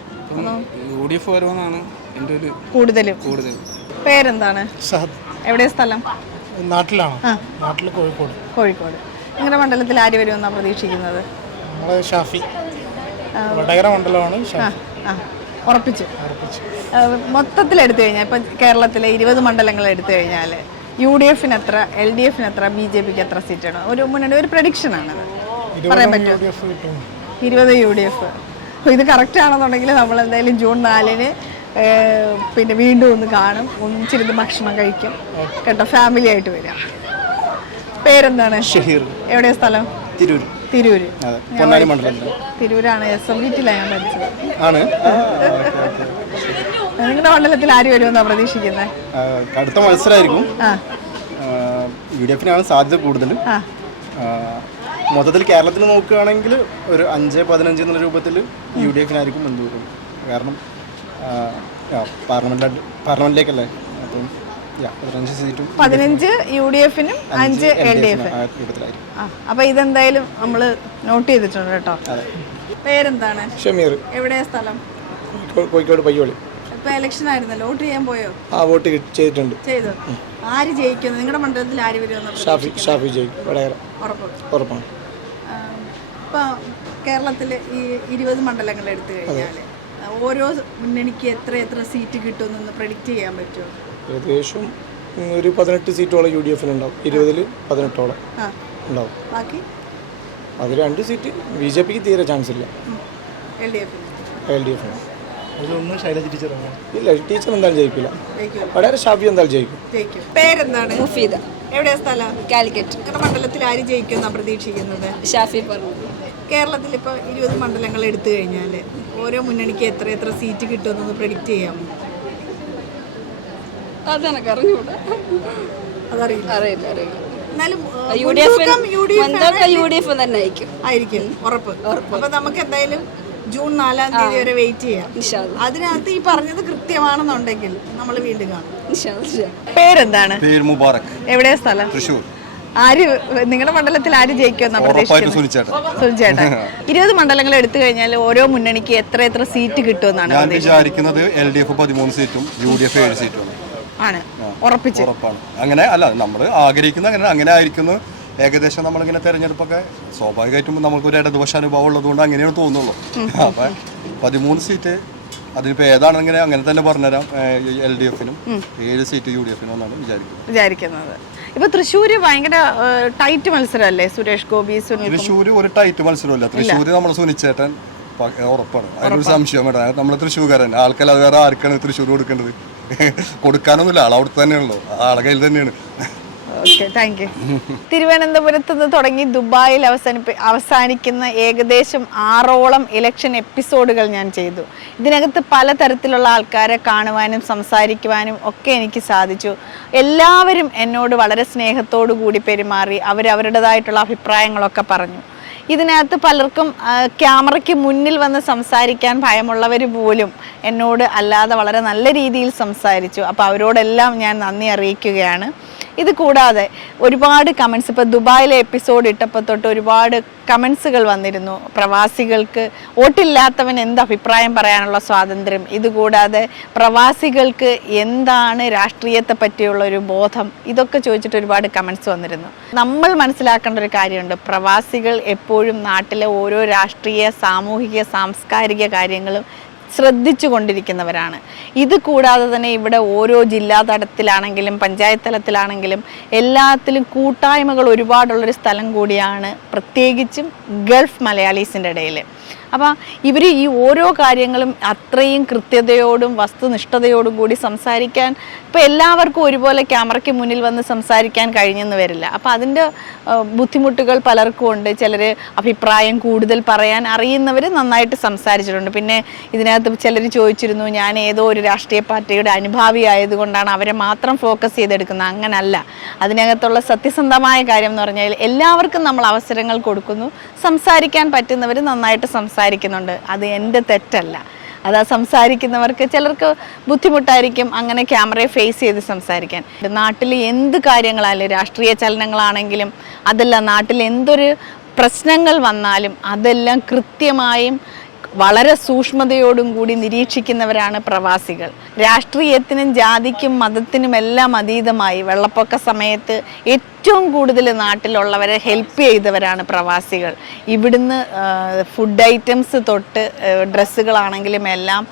കൂടുതലും. പേരെന്താണ്? എവിടെ സ്ഥലം? നാട്ടിലാണ്. നാട്ടിൽ കോഴിക്കോട്. കോഴിക്കോട്. നിങ്ങളുടെ മണ്ഡലത്തിൽ ആര് വരുമെന്നാണ് പ്രതീക്ഷിക്കുന്നത്? ഷാഫി. വടകര മണ്ഡലമാണ്. ഉറപ്പിച്ചു. മൊത്തത്തിൽ എടുത്തു കഴിഞ്ഞാൽ ഇപ്പം കേരളത്തിലെ 20 മണ്ഡലങ്ങൾ എടുത്തു കഴിഞ്ഞാൽ UDF എത്ര, LDF എത്ര, BJP എത്ര സീറ്റാണ്? ഒരു മുന്നണി ഒരു പ്രഡിക്ഷനാണത്. പറയാൻ പറ്റുമോ? 20 UDF. ഇത് കറക്റ്റ് ആണെന്നുണ്ടെങ്കിൽ നമ്മൾ എന്തായാലും ജൂൺ 4-ന് പിന്നെ വീണ്ടും ഒന്ന് കാണും, ഒന്നിച്ചിരുന്ന് ഭക്ഷണം കഴിക്കും കേട്ടോ, ഫാമിലി ആയിട്ട് വരാം. പേരെന്താണ്? ഷഹീർ. എവിടെയാ സ്ഥലം? തിരൂർ. തിരൂര്. പൊന്നാനി മണ്ഡലത്തിൽ. തിരൂരാണ്. SMBTയിലാണ് ഞാൻ പഠിച്ചത്. നിങ്ങളുടെ മണ്ഡലത്തിൽ ആര് വരുമെന്നാണ് പ്രതീക്ഷിക്കുന്നത്? കടുത്ത മത്സരമായിരിക്കും. UDF-നാണ് സാധ്യത കൂടുതൽ. മൊത്തത്തിൽ കേരളത്തിൽ നോക്കുകയാണെങ്കിൽ ഒരു 5-15 എന്നുള്ള രൂപത്തിൽ UDF-നായിരിക്കും എന്തോരും. കാരണം പാർലമെന്റിലേക്കല്ലേ, അപ്പം 15 സീറ്റും 15 UDF-നും 5 LDF. അപ്പൊ ഇതെന്തായാലും നമ്മൾ നോട്ട് ചെയ്തിട്ടുണ്ട് കേട്ടോ. പേരെന്താണ്? ഷമീർ. എവിടെയാ സ്ഥലം? കോഴിക്കോട് പയ്യോളി. ഇപ്പൊ ഇലക്ഷൻ ആയിരുന്നല്ലോ, വോട്ട് ചെയ്യാൻ പോയോ? വോട്ട് ചെയ്തിട്ടുണ്ട്. ചെയ്തു. ആര് ജയിക്കുന്നു? നിങ്ങളുടെ മണ്ഡലത്തിൽ ആര് വരുമെന്ന്? ഷാഫി ജയിക്കും. ഉറപ്പാണ്. ഇപ്പൊ കേരളത്തില് ഈ 20 മണ്ഡലങ്ങൾ എടുത്തു കഴിഞ്ഞാല് ഓരോ മുന്നണിക്ക് എത്ര സീറ്റ് കിട്ടുമെന്നൊന്ന് പ്രഡിക്റ്റ് ചെയ്യാൻ പറ്റുമോ? ഏകദേശം ഒരു 18 സീറ്റോളം UDF-നുണ്ടാവും. 20-ൽ 18ഓളം ഉണ്ടാവും. ബാക്കി അത് 2 സീറ്റ് BJP-ക്ക് തീരെ ചാൻസ് ഇല്ല. LDF-ന് ശൈലജ ടീച്ചറാണ്. ഇല്ല, ടീച്ചർ എന്തായാലും ജയിക്കില്ല. വളരെ ഷാഫി എന്തായാലും ജയിക്കും. പേരെന്താണ്? മുഫീദ. എവിടെയാ സ്ഥലം? കാലിക്കറ്റ്. നിങ്ങളുടെ മണ്ഡലത്തിൽ ആര് ജയിക്കുമെന്നാണ് പ്രതീക്ഷിക്കുന്നത്? ഷാഫി പറഞ്ഞു. കേരളത്തിൽ ഇപ്പോൾ 20 മണ്ഡലങ്ങൾ എടുത്തു കഴിഞ്ഞാൽ ഓരോ മുന്നണിക്ക് എത്ര സീറ്റ് കിട്ടുമെന്നൊന്ന് പ്രഡിക്റ്റ് ചെയ്യാമോ? അതെനിക്ക് അറിഞ്ഞൂടാ. അറിയില്ല. എന്നാലും UDF തന്നെ ആയിരിക്കും. ഉറപ്പ്. അപ്പൊ നമുക്ക് എന്തായാലും ജൂൺ 4-ാം തീയതി വരെ വെയിറ്റ് ചെയ്യാം. അതിനകത്ത് ഈ പറഞ്ഞത് കൃത്യമാണെന്നുണ്ടെങ്കിൽ നമ്മൾ വീണ്ടും കാണും. പേരെന്താണ്? പേര് മുബാറക്. എവിടെയാ സ്ഥലം? തൃശ്ശൂർ. ആര് നിങ്ങളുടെ മണ്ഡലത്തിൽ ആര് ജയിക്കുമെന്നാണ് പ്രതീക്ഷിക്കുന്നത്? സുനിച്ചേട്ടൻ. 20 മണ്ഡലങ്ങൾ എടുത്തു കഴിഞ്ഞാൽ ഓരോ മുന്നണിക്ക് എത്ര സീറ്റ് കിട്ടുമെന്നാണ് ഞാൻ വിചാരിക്കുന്നത്? LDF 13 സീറ്റും UDF 7 സീറ്റും ആണ്. ഉറപ്പാണ്. അങ്ങനെ അല്ല, നമ്മൾ ആഗ്രഹിക്കുന്ന അങ്ങനെ ആയിരിക്കുന്നു. ഏകദേശം നമ്മളിങ്ങനെ തെരഞ്ഞെടുപ്പൊക്കെ സ്വാഭാവികമായിട്ടും നമുക്കൊരു ഇടതുപക്ഷ അനുഭവം ഉള്ളതുകൊണ്ട് അങ്ങനെയാണ് തോന്നുള്ളൂ. അപ്പം 13 സീറ്റ് അതിനിപ്പോൾ ഏതാണെങ്ങനെ അങ്ങനെ തന്നെ പറഞ്ഞുതരാം. LDF-നും 7 സീറ്റ് UDF-നും എന്നാണ് വിചാരിക്കുന്നത്. ഇപ്പൊ തൃശ്ശൂര് ഭയങ്കര ടൈറ്റ് മത്സരമല്ലേ? സുരേഷ് ഗോപി, തൃശ്ശൂര് ഒരു ടൈറ്റ് മത്സരമല്ല. തൃശ്ശൂര് നമ്മുടെ സുനിച്ചേട്ടൻ ഉറപ്പാണ്. അതിനൊരു സംശയം വേണ്ട. നമ്മൾ തൃശ്ശൂർക്കാരൻ. ആൾക്കാർ അത് വേറെ ആർക്കാണ് തൃശ്ശൂർ കൊടുക്കേണ്ടത്? കൊടുക്കാനൊന്നുമില്ല, ആൾ അവിടെ തന്നെയാണല്ലോ, ആളെ കയ്യിൽ തന്നെയാണ്. തിരുവനന്തപുരത്ത് നിന്ന് തുടങ്ങി ദുബായിൽ അവസാനിക്കുന്ന ഏകദേശം 6ഓളം ഇലക്ഷൻ എപ്പിസോഡുകൾ ഞാൻ ചെയ്തു. ഇതിനകത്ത് പലതരത്തിലുള്ള ആൾക്കാരെ കാണുവാനും സംസാരിക്കുവാനും ഒക്കെ എനിക്ക് സാധിച്ചു. എല്ലാവരും എന്നോട് വളരെ സ്നേഹത്തോടു കൂടി പെരുമാറി അവരവരുടേതായിട്ടുള്ള അഭിപ്രായങ്ങളൊക്കെ പറഞ്ഞു. ഇതിനകത്ത് പലർക്കും ക്യാമറയ്ക്ക് മുന്നിൽ വന്ന് സംസാരിക്കാൻ ഭയമുള്ളവർ പോലും എന്നോട് അല്ലാതെ വളരെ നല്ല രീതിയിൽ സംസാരിച്ചു. അപ്പോൾ അവരോടെല്ലാം ഞാൻ നന്ദി അറിയിക്കുകയാണ്. ഇത് കൂടാതെ ഒരുപാട് കമൻസ്, ഇപ്പോൾ ദുബായിലെ എപ്പിസോഡ് ഇട്ടപ്പോൾ തൊട്ട് ഒരുപാട് കമൻസുകൾ വന്നിരുന്നു. പ്രവാസികൾക്ക് വോട്ടില്ലാത്തവൻ എന്ത് അഭിപ്രായം പറയാനുള്ള സ്വാതന്ത്ര്യം, ഇതുകൂടാതെ പ്രവാസികൾക്ക് എന്താണ് രാഷ്ട്രീയത്തെ പറ്റിയുള്ള ഒരു ബോധം, ഇതൊക്കെ ചോദിച്ചിട്ട് ഒരുപാട് കമൻസ് വന്നിരുന്നു. നമ്മൾ മനസ്സിലാക്കേണ്ട ഒരു കാര്യമുണ്ട്. പ്രവാസികൾ എപ്പോഴും നാട്ടിലെ ഓരോ രാഷ്ട്രീയ, സാമൂഹിക, സാംസ്കാരിക കാര്യങ്ങളും ശ്രദ്ധിച്ചു കൊണ്ടിരിക്കുന്നവരാണ്. ഇത് കൂടാതെ തന്നെ ഇവിടെ ഓരോ ജില്ലാ തലത്തിലാണെങ്കിലും പഞ്ചായത്ത് തലത്തിലാണെങ്കിലും എല്ലാത്തിലും കൂട്ടായ്മകൾ ഒരുപാടുള്ളൊരു സ്ഥലം കൂടിയാണ്, പ്രത്യേകിച്ചും ഗൾഫ് മലയാളീസിൻ്റെ ഇടയിൽ. അപ്പോൾ ഇവർ ഈ ഓരോ കാര്യങ്ങളും അത്രയും കൃത്യതയോടും വസ്തുനിഷ്ഠതയോടും കൂടി സംസാരിക്കാൻ ഇപ്പോൾ എല്ലാവർക്കും ഒരുപോലെ ക്യാമറയ്ക്ക് മുന്നിൽ വന്ന് സംസാരിക്കാൻ കഴിഞ്ഞെന്ന് വരില്ല. അപ്പോൾ അതിൻ്റെ ബുദ്ധിമുട്ടുകൾ പലർക്കും ഉണ്ട്. ചിലർ അഭിപ്രായം കൂടുതൽ പറയാൻ അറിയുന്നവർ നന്നായിട്ട് സംസാരിച്ചിട്ടുണ്ട്. പിന്നെ ഇതിനകത്ത് ചിലർ ചോദിച്ചിരുന്നു, ഞാൻ ഏതോ ഒരു രാഷ്ട്രീയ പാർട്ടിയുടെ അനുഭാവി ആയതുകൊണ്ടാണ് അവരെ മാത്രം ഫോക്കസ് ചെയ്തെടുക്കുന്നത്. അങ്ങനല്ല. അതിനകത്തുള്ള സത്യസന്ധമായ കാര്യം എന്ന് പറഞ്ഞാൽ എല്ലാവർക്കും നമ്മൾ അവസരങ്ങൾ കൊടുക്കുന്നു. സംസാരിക്കാൻ പറ്റുന്നവർ നന്നായിട്ട് സംസാരിക്കുന്നുണ്ട്. അത് എൻ്റെ തെറ്റല്ല. അതാ സംസാരിക്കുന്നവർക്ക് ചിലർക്ക് ബുദ്ധിമുട്ടായിരിക്കും അങ്ങനെ ക്യാമറയെ ഫേസ് ചെയ്ത് സംസാരിക്കാൻ. നാട്ടിൽ എന്ത് കാര്യങ്ങളായാലും രാഷ്ട്രീയ ചലനങ്ങളാണെങ്കിലും അതെല്ലാം നാട്ടിൽ എന്തൊരു പ്രശ്നങ്ങൾ വന്നാലും അതെല്ലാം കൃത്യമായും വളരെ സൂക്ഷ്മതയോടും കൂടി നിരീക്ഷിക്കുന്നവരാണ് പ്രവാസികൾ. രാഷ്ട്രീയത്തിനും ജാതിക്കും മതത്തിനുമെല്ലാം അതീതമായി വെള്ളപ്പൊക്ക സമയത്ത് ഏറ്റവും കൂടുതൽ നാട്ടിലുള്ളവരെ ഹെൽപ്പ് ചെയ്തവരാണ് പ്രവാസികൾ. ഇവിടുന്ന് ഫുഡ് ഐറ്റംസ് തൊട്ട് ഡ്രസ്സുകളാണെങ്കിലും എല്ലാം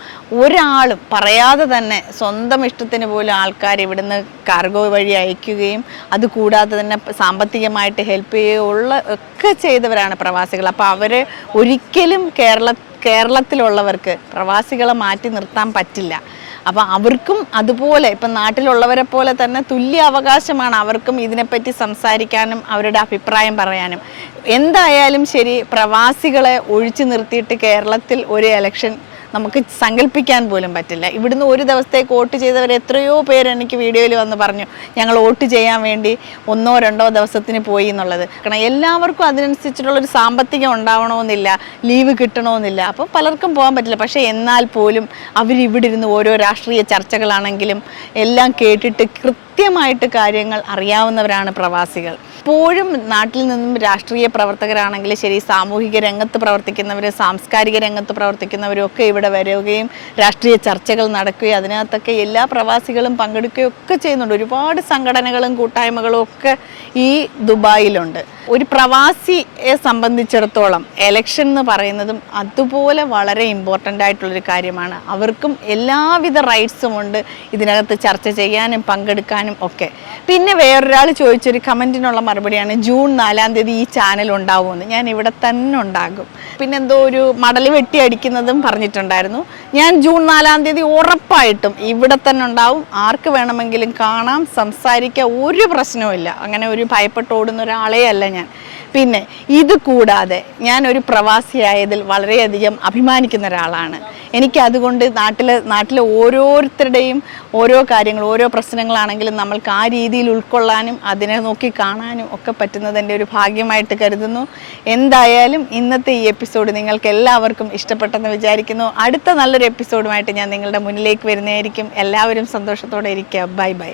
ഒരാളും പറയാതെ തന്നെ സ്വന്തം ഇഷ്ടത്തിന് പോലും ആൾക്കാർ ഇവിടുന്ന് കാർഗോ വഴി അയക്കുകയും അതുകൂടാതെ തന്നെ സാമ്പത്തികമായിട്ട് ഹെൽപ്പ് ചെയ്യുകയുള്ള ഒക്കെ ചെയ്തവരാണ് പ്രവാസികൾ. അപ്പോൾ അവരെ ഒരിക്കലും കേരളത്തിലുള്ളവർക്ക് പ്രവാസികളെ മാറ്റി നിർത്താൻ പറ്റില്ല. അപ്പം അവർക്കും അതുപോലെ ഇപ്പം നാട്ടിലുള്ളവരെ പോലെ തന്നെ തുല്യ അവകാശമാണ് അവർക്കും ഇതിനെപ്പറ്റി സംസാരിക്കാനും അവരുടെ അഭിപ്രായം പറയാനും. എന്തായാലും ശരി, പ്രവാസികളെ ഒഴിച്ചു നിർത്തിയിട്ട് കേരളത്തിൽ ഒരു ഇലക്ഷൻ നമുക്ക് സങ്കല്പിക്കാൻ പോലും പറ്റില്ല. ഇവിടുന്ന് ഒരു ദിവസത്തേക്ക് വോട്ട് ചെയ്തവർ എത്രയോ പേര് എനിക്ക് വീഡിയോയിൽ വന്ന് പറഞ്ഞു ഞങ്ങൾ വോട്ട് ചെയ്യാൻ വേണ്ടി 1-2 ദിവസത്തിന് പോയി എന്നുള്ളത്. കാരണം എല്ലാവർക്കും അതിനനുസരിച്ചിട്ടുള്ളൊരു സാമ്പത്തികം ഉണ്ടാവണമെന്നില്ല, ലീവ് കിട്ടണമെന്നില്ല. അപ്പോൾ പലർക്കും പോകാൻ പറ്റില്ല. പക്ഷേ എന്നാൽ പോലും അവരിവിടെ ഇരുന്ന് ഓരോ രാഷ്ട്രീയ ചർച്ചകളാണെങ്കിലും എല്ലാം കേട്ടിട്ട് കൃത്യമായിട്ട് കാര്യങ്ങൾ അറിയാവുന്നവരാണ് പ്രവാസികൾ. എപ്പോഴും നാട്ടിൽ നിന്നും രാഷ്ട്രീയ പ്രവർത്തകരാണെങ്കിലും ശരി, സാമൂഹിക രംഗത്ത് പ്രവർത്തിക്കുന്നവർ, സാംസ്കാരിക രംഗത്ത് പ്രവർത്തിക്കുന്നവരും ഒക്കെ ഇവിടെ വരികയും രാഷ്ട്രീയ ചർച്ചകൾ നടക്കുകയും അതിനകത്തൊക്കെ എല്ലാ പ്രവാസികളും പങ്കെടുക്കുകയും ഒക്കെ ചെയ്യുന്നുണ്ട്. ഒരുപാട് സംഘടനകളും കൂട്ടായ്മകളും ഒക്കെ ഈ ദുബായിലുണ്ട്. ഒരു പ്രവാസിയെ സംബന്ധിച്ചിടത്തോളം എലക്ഷൻ എന്ന് പറയുന്നതും അതുപോലെ വളരെ ഇമ്പോർട്ടൻ്റ് ആയിട്ടുള്ളൊരു കാര്യമാണ്. അവർക്കും എല്ലാവിധ റൈറ്റ്സും ഉണ്ട് ഇതിനകത്ത് ചർച്ച ചെയ്യാനും പങ്കെടുക്കാനും ഒക്കെ. പിന്നെ വേറൊരാൾ ചോദിച്ചൊരു കമൻറ്റിനുള്ള മറുപടിയാണ് ജൂൺ 4-ാം തീയതി ഈ ചാനൽ ഉണ്ടാവുമെന്ന്. ഞാൻ ഇവിടെ തന്നെ ഉണ്ടാകും. പിന്നെ എന്തോ ഒരു മടൽ വെട്ടി അടിക്കുന്നതും പറഞ്ഞിട്ടുണ്ടായിരുന്നു. ഞാൻ ജൂൺ 4-ാം തീയതി ഉറപ്പായിട്ടും ഇവിടെ തന്നെ ഉണ്ടാവും. ആർക്ക് വേണമെങ്കിലും കാണാം, സംസാരിക്കാം, ഒരു പ്രശ്നവുമില്ല. അങ്ങനെ ഒരു ഭയപ്പെട്ട് ഓടുന്ന ഒരാളേ അല്ല ഞാൻ. പിന്നെ ഇത് കൂടാതെ ഞാനൊരു പ്രവാസിയായതിൽ വളരെയധികം അഭിമാനിക്കുന്ന ഒരാളാണ്. എനിക്ക് അതുകൊണ്ട് നാട്ടിലെ ഓരോരുത്തരുടെയും ഓരോ കാര്യങ്ങൾ, ഓരോ പ്രശ്നങ്ങളാണെങ്കിലും നമ്മൾക്ക് ആ രീതിയിൽ ഉൾക്കൊള്ളാനും അതിനെ നോക്കി കാണാനും ഒക്കെ പറ്റുന്നത് എൻ്റെ ഒരു ഭാഗ്യമായിട്ട് കരുതുന്നു. എന്തായാലും ഇന്നത്തെ ഈ എപ്പിസോഡ് നിങ്ങൾക്ക് എല്ലാവർക്കും ഇഷ്ടപ്പെട്ടെന്ന് വിചാരിക്കുന്നു. അടുത്ത നല്ലൊരു എപ്പിസോഡുമായിട്ട് ഞാൻ നിങ്ങളുടെ മുന്നിലേക്ക് വരുന്നതായിരിക്കും. എല്ലാവരും സന്തോഷത്തോടെ ഇരിക്കുക. Bye bye.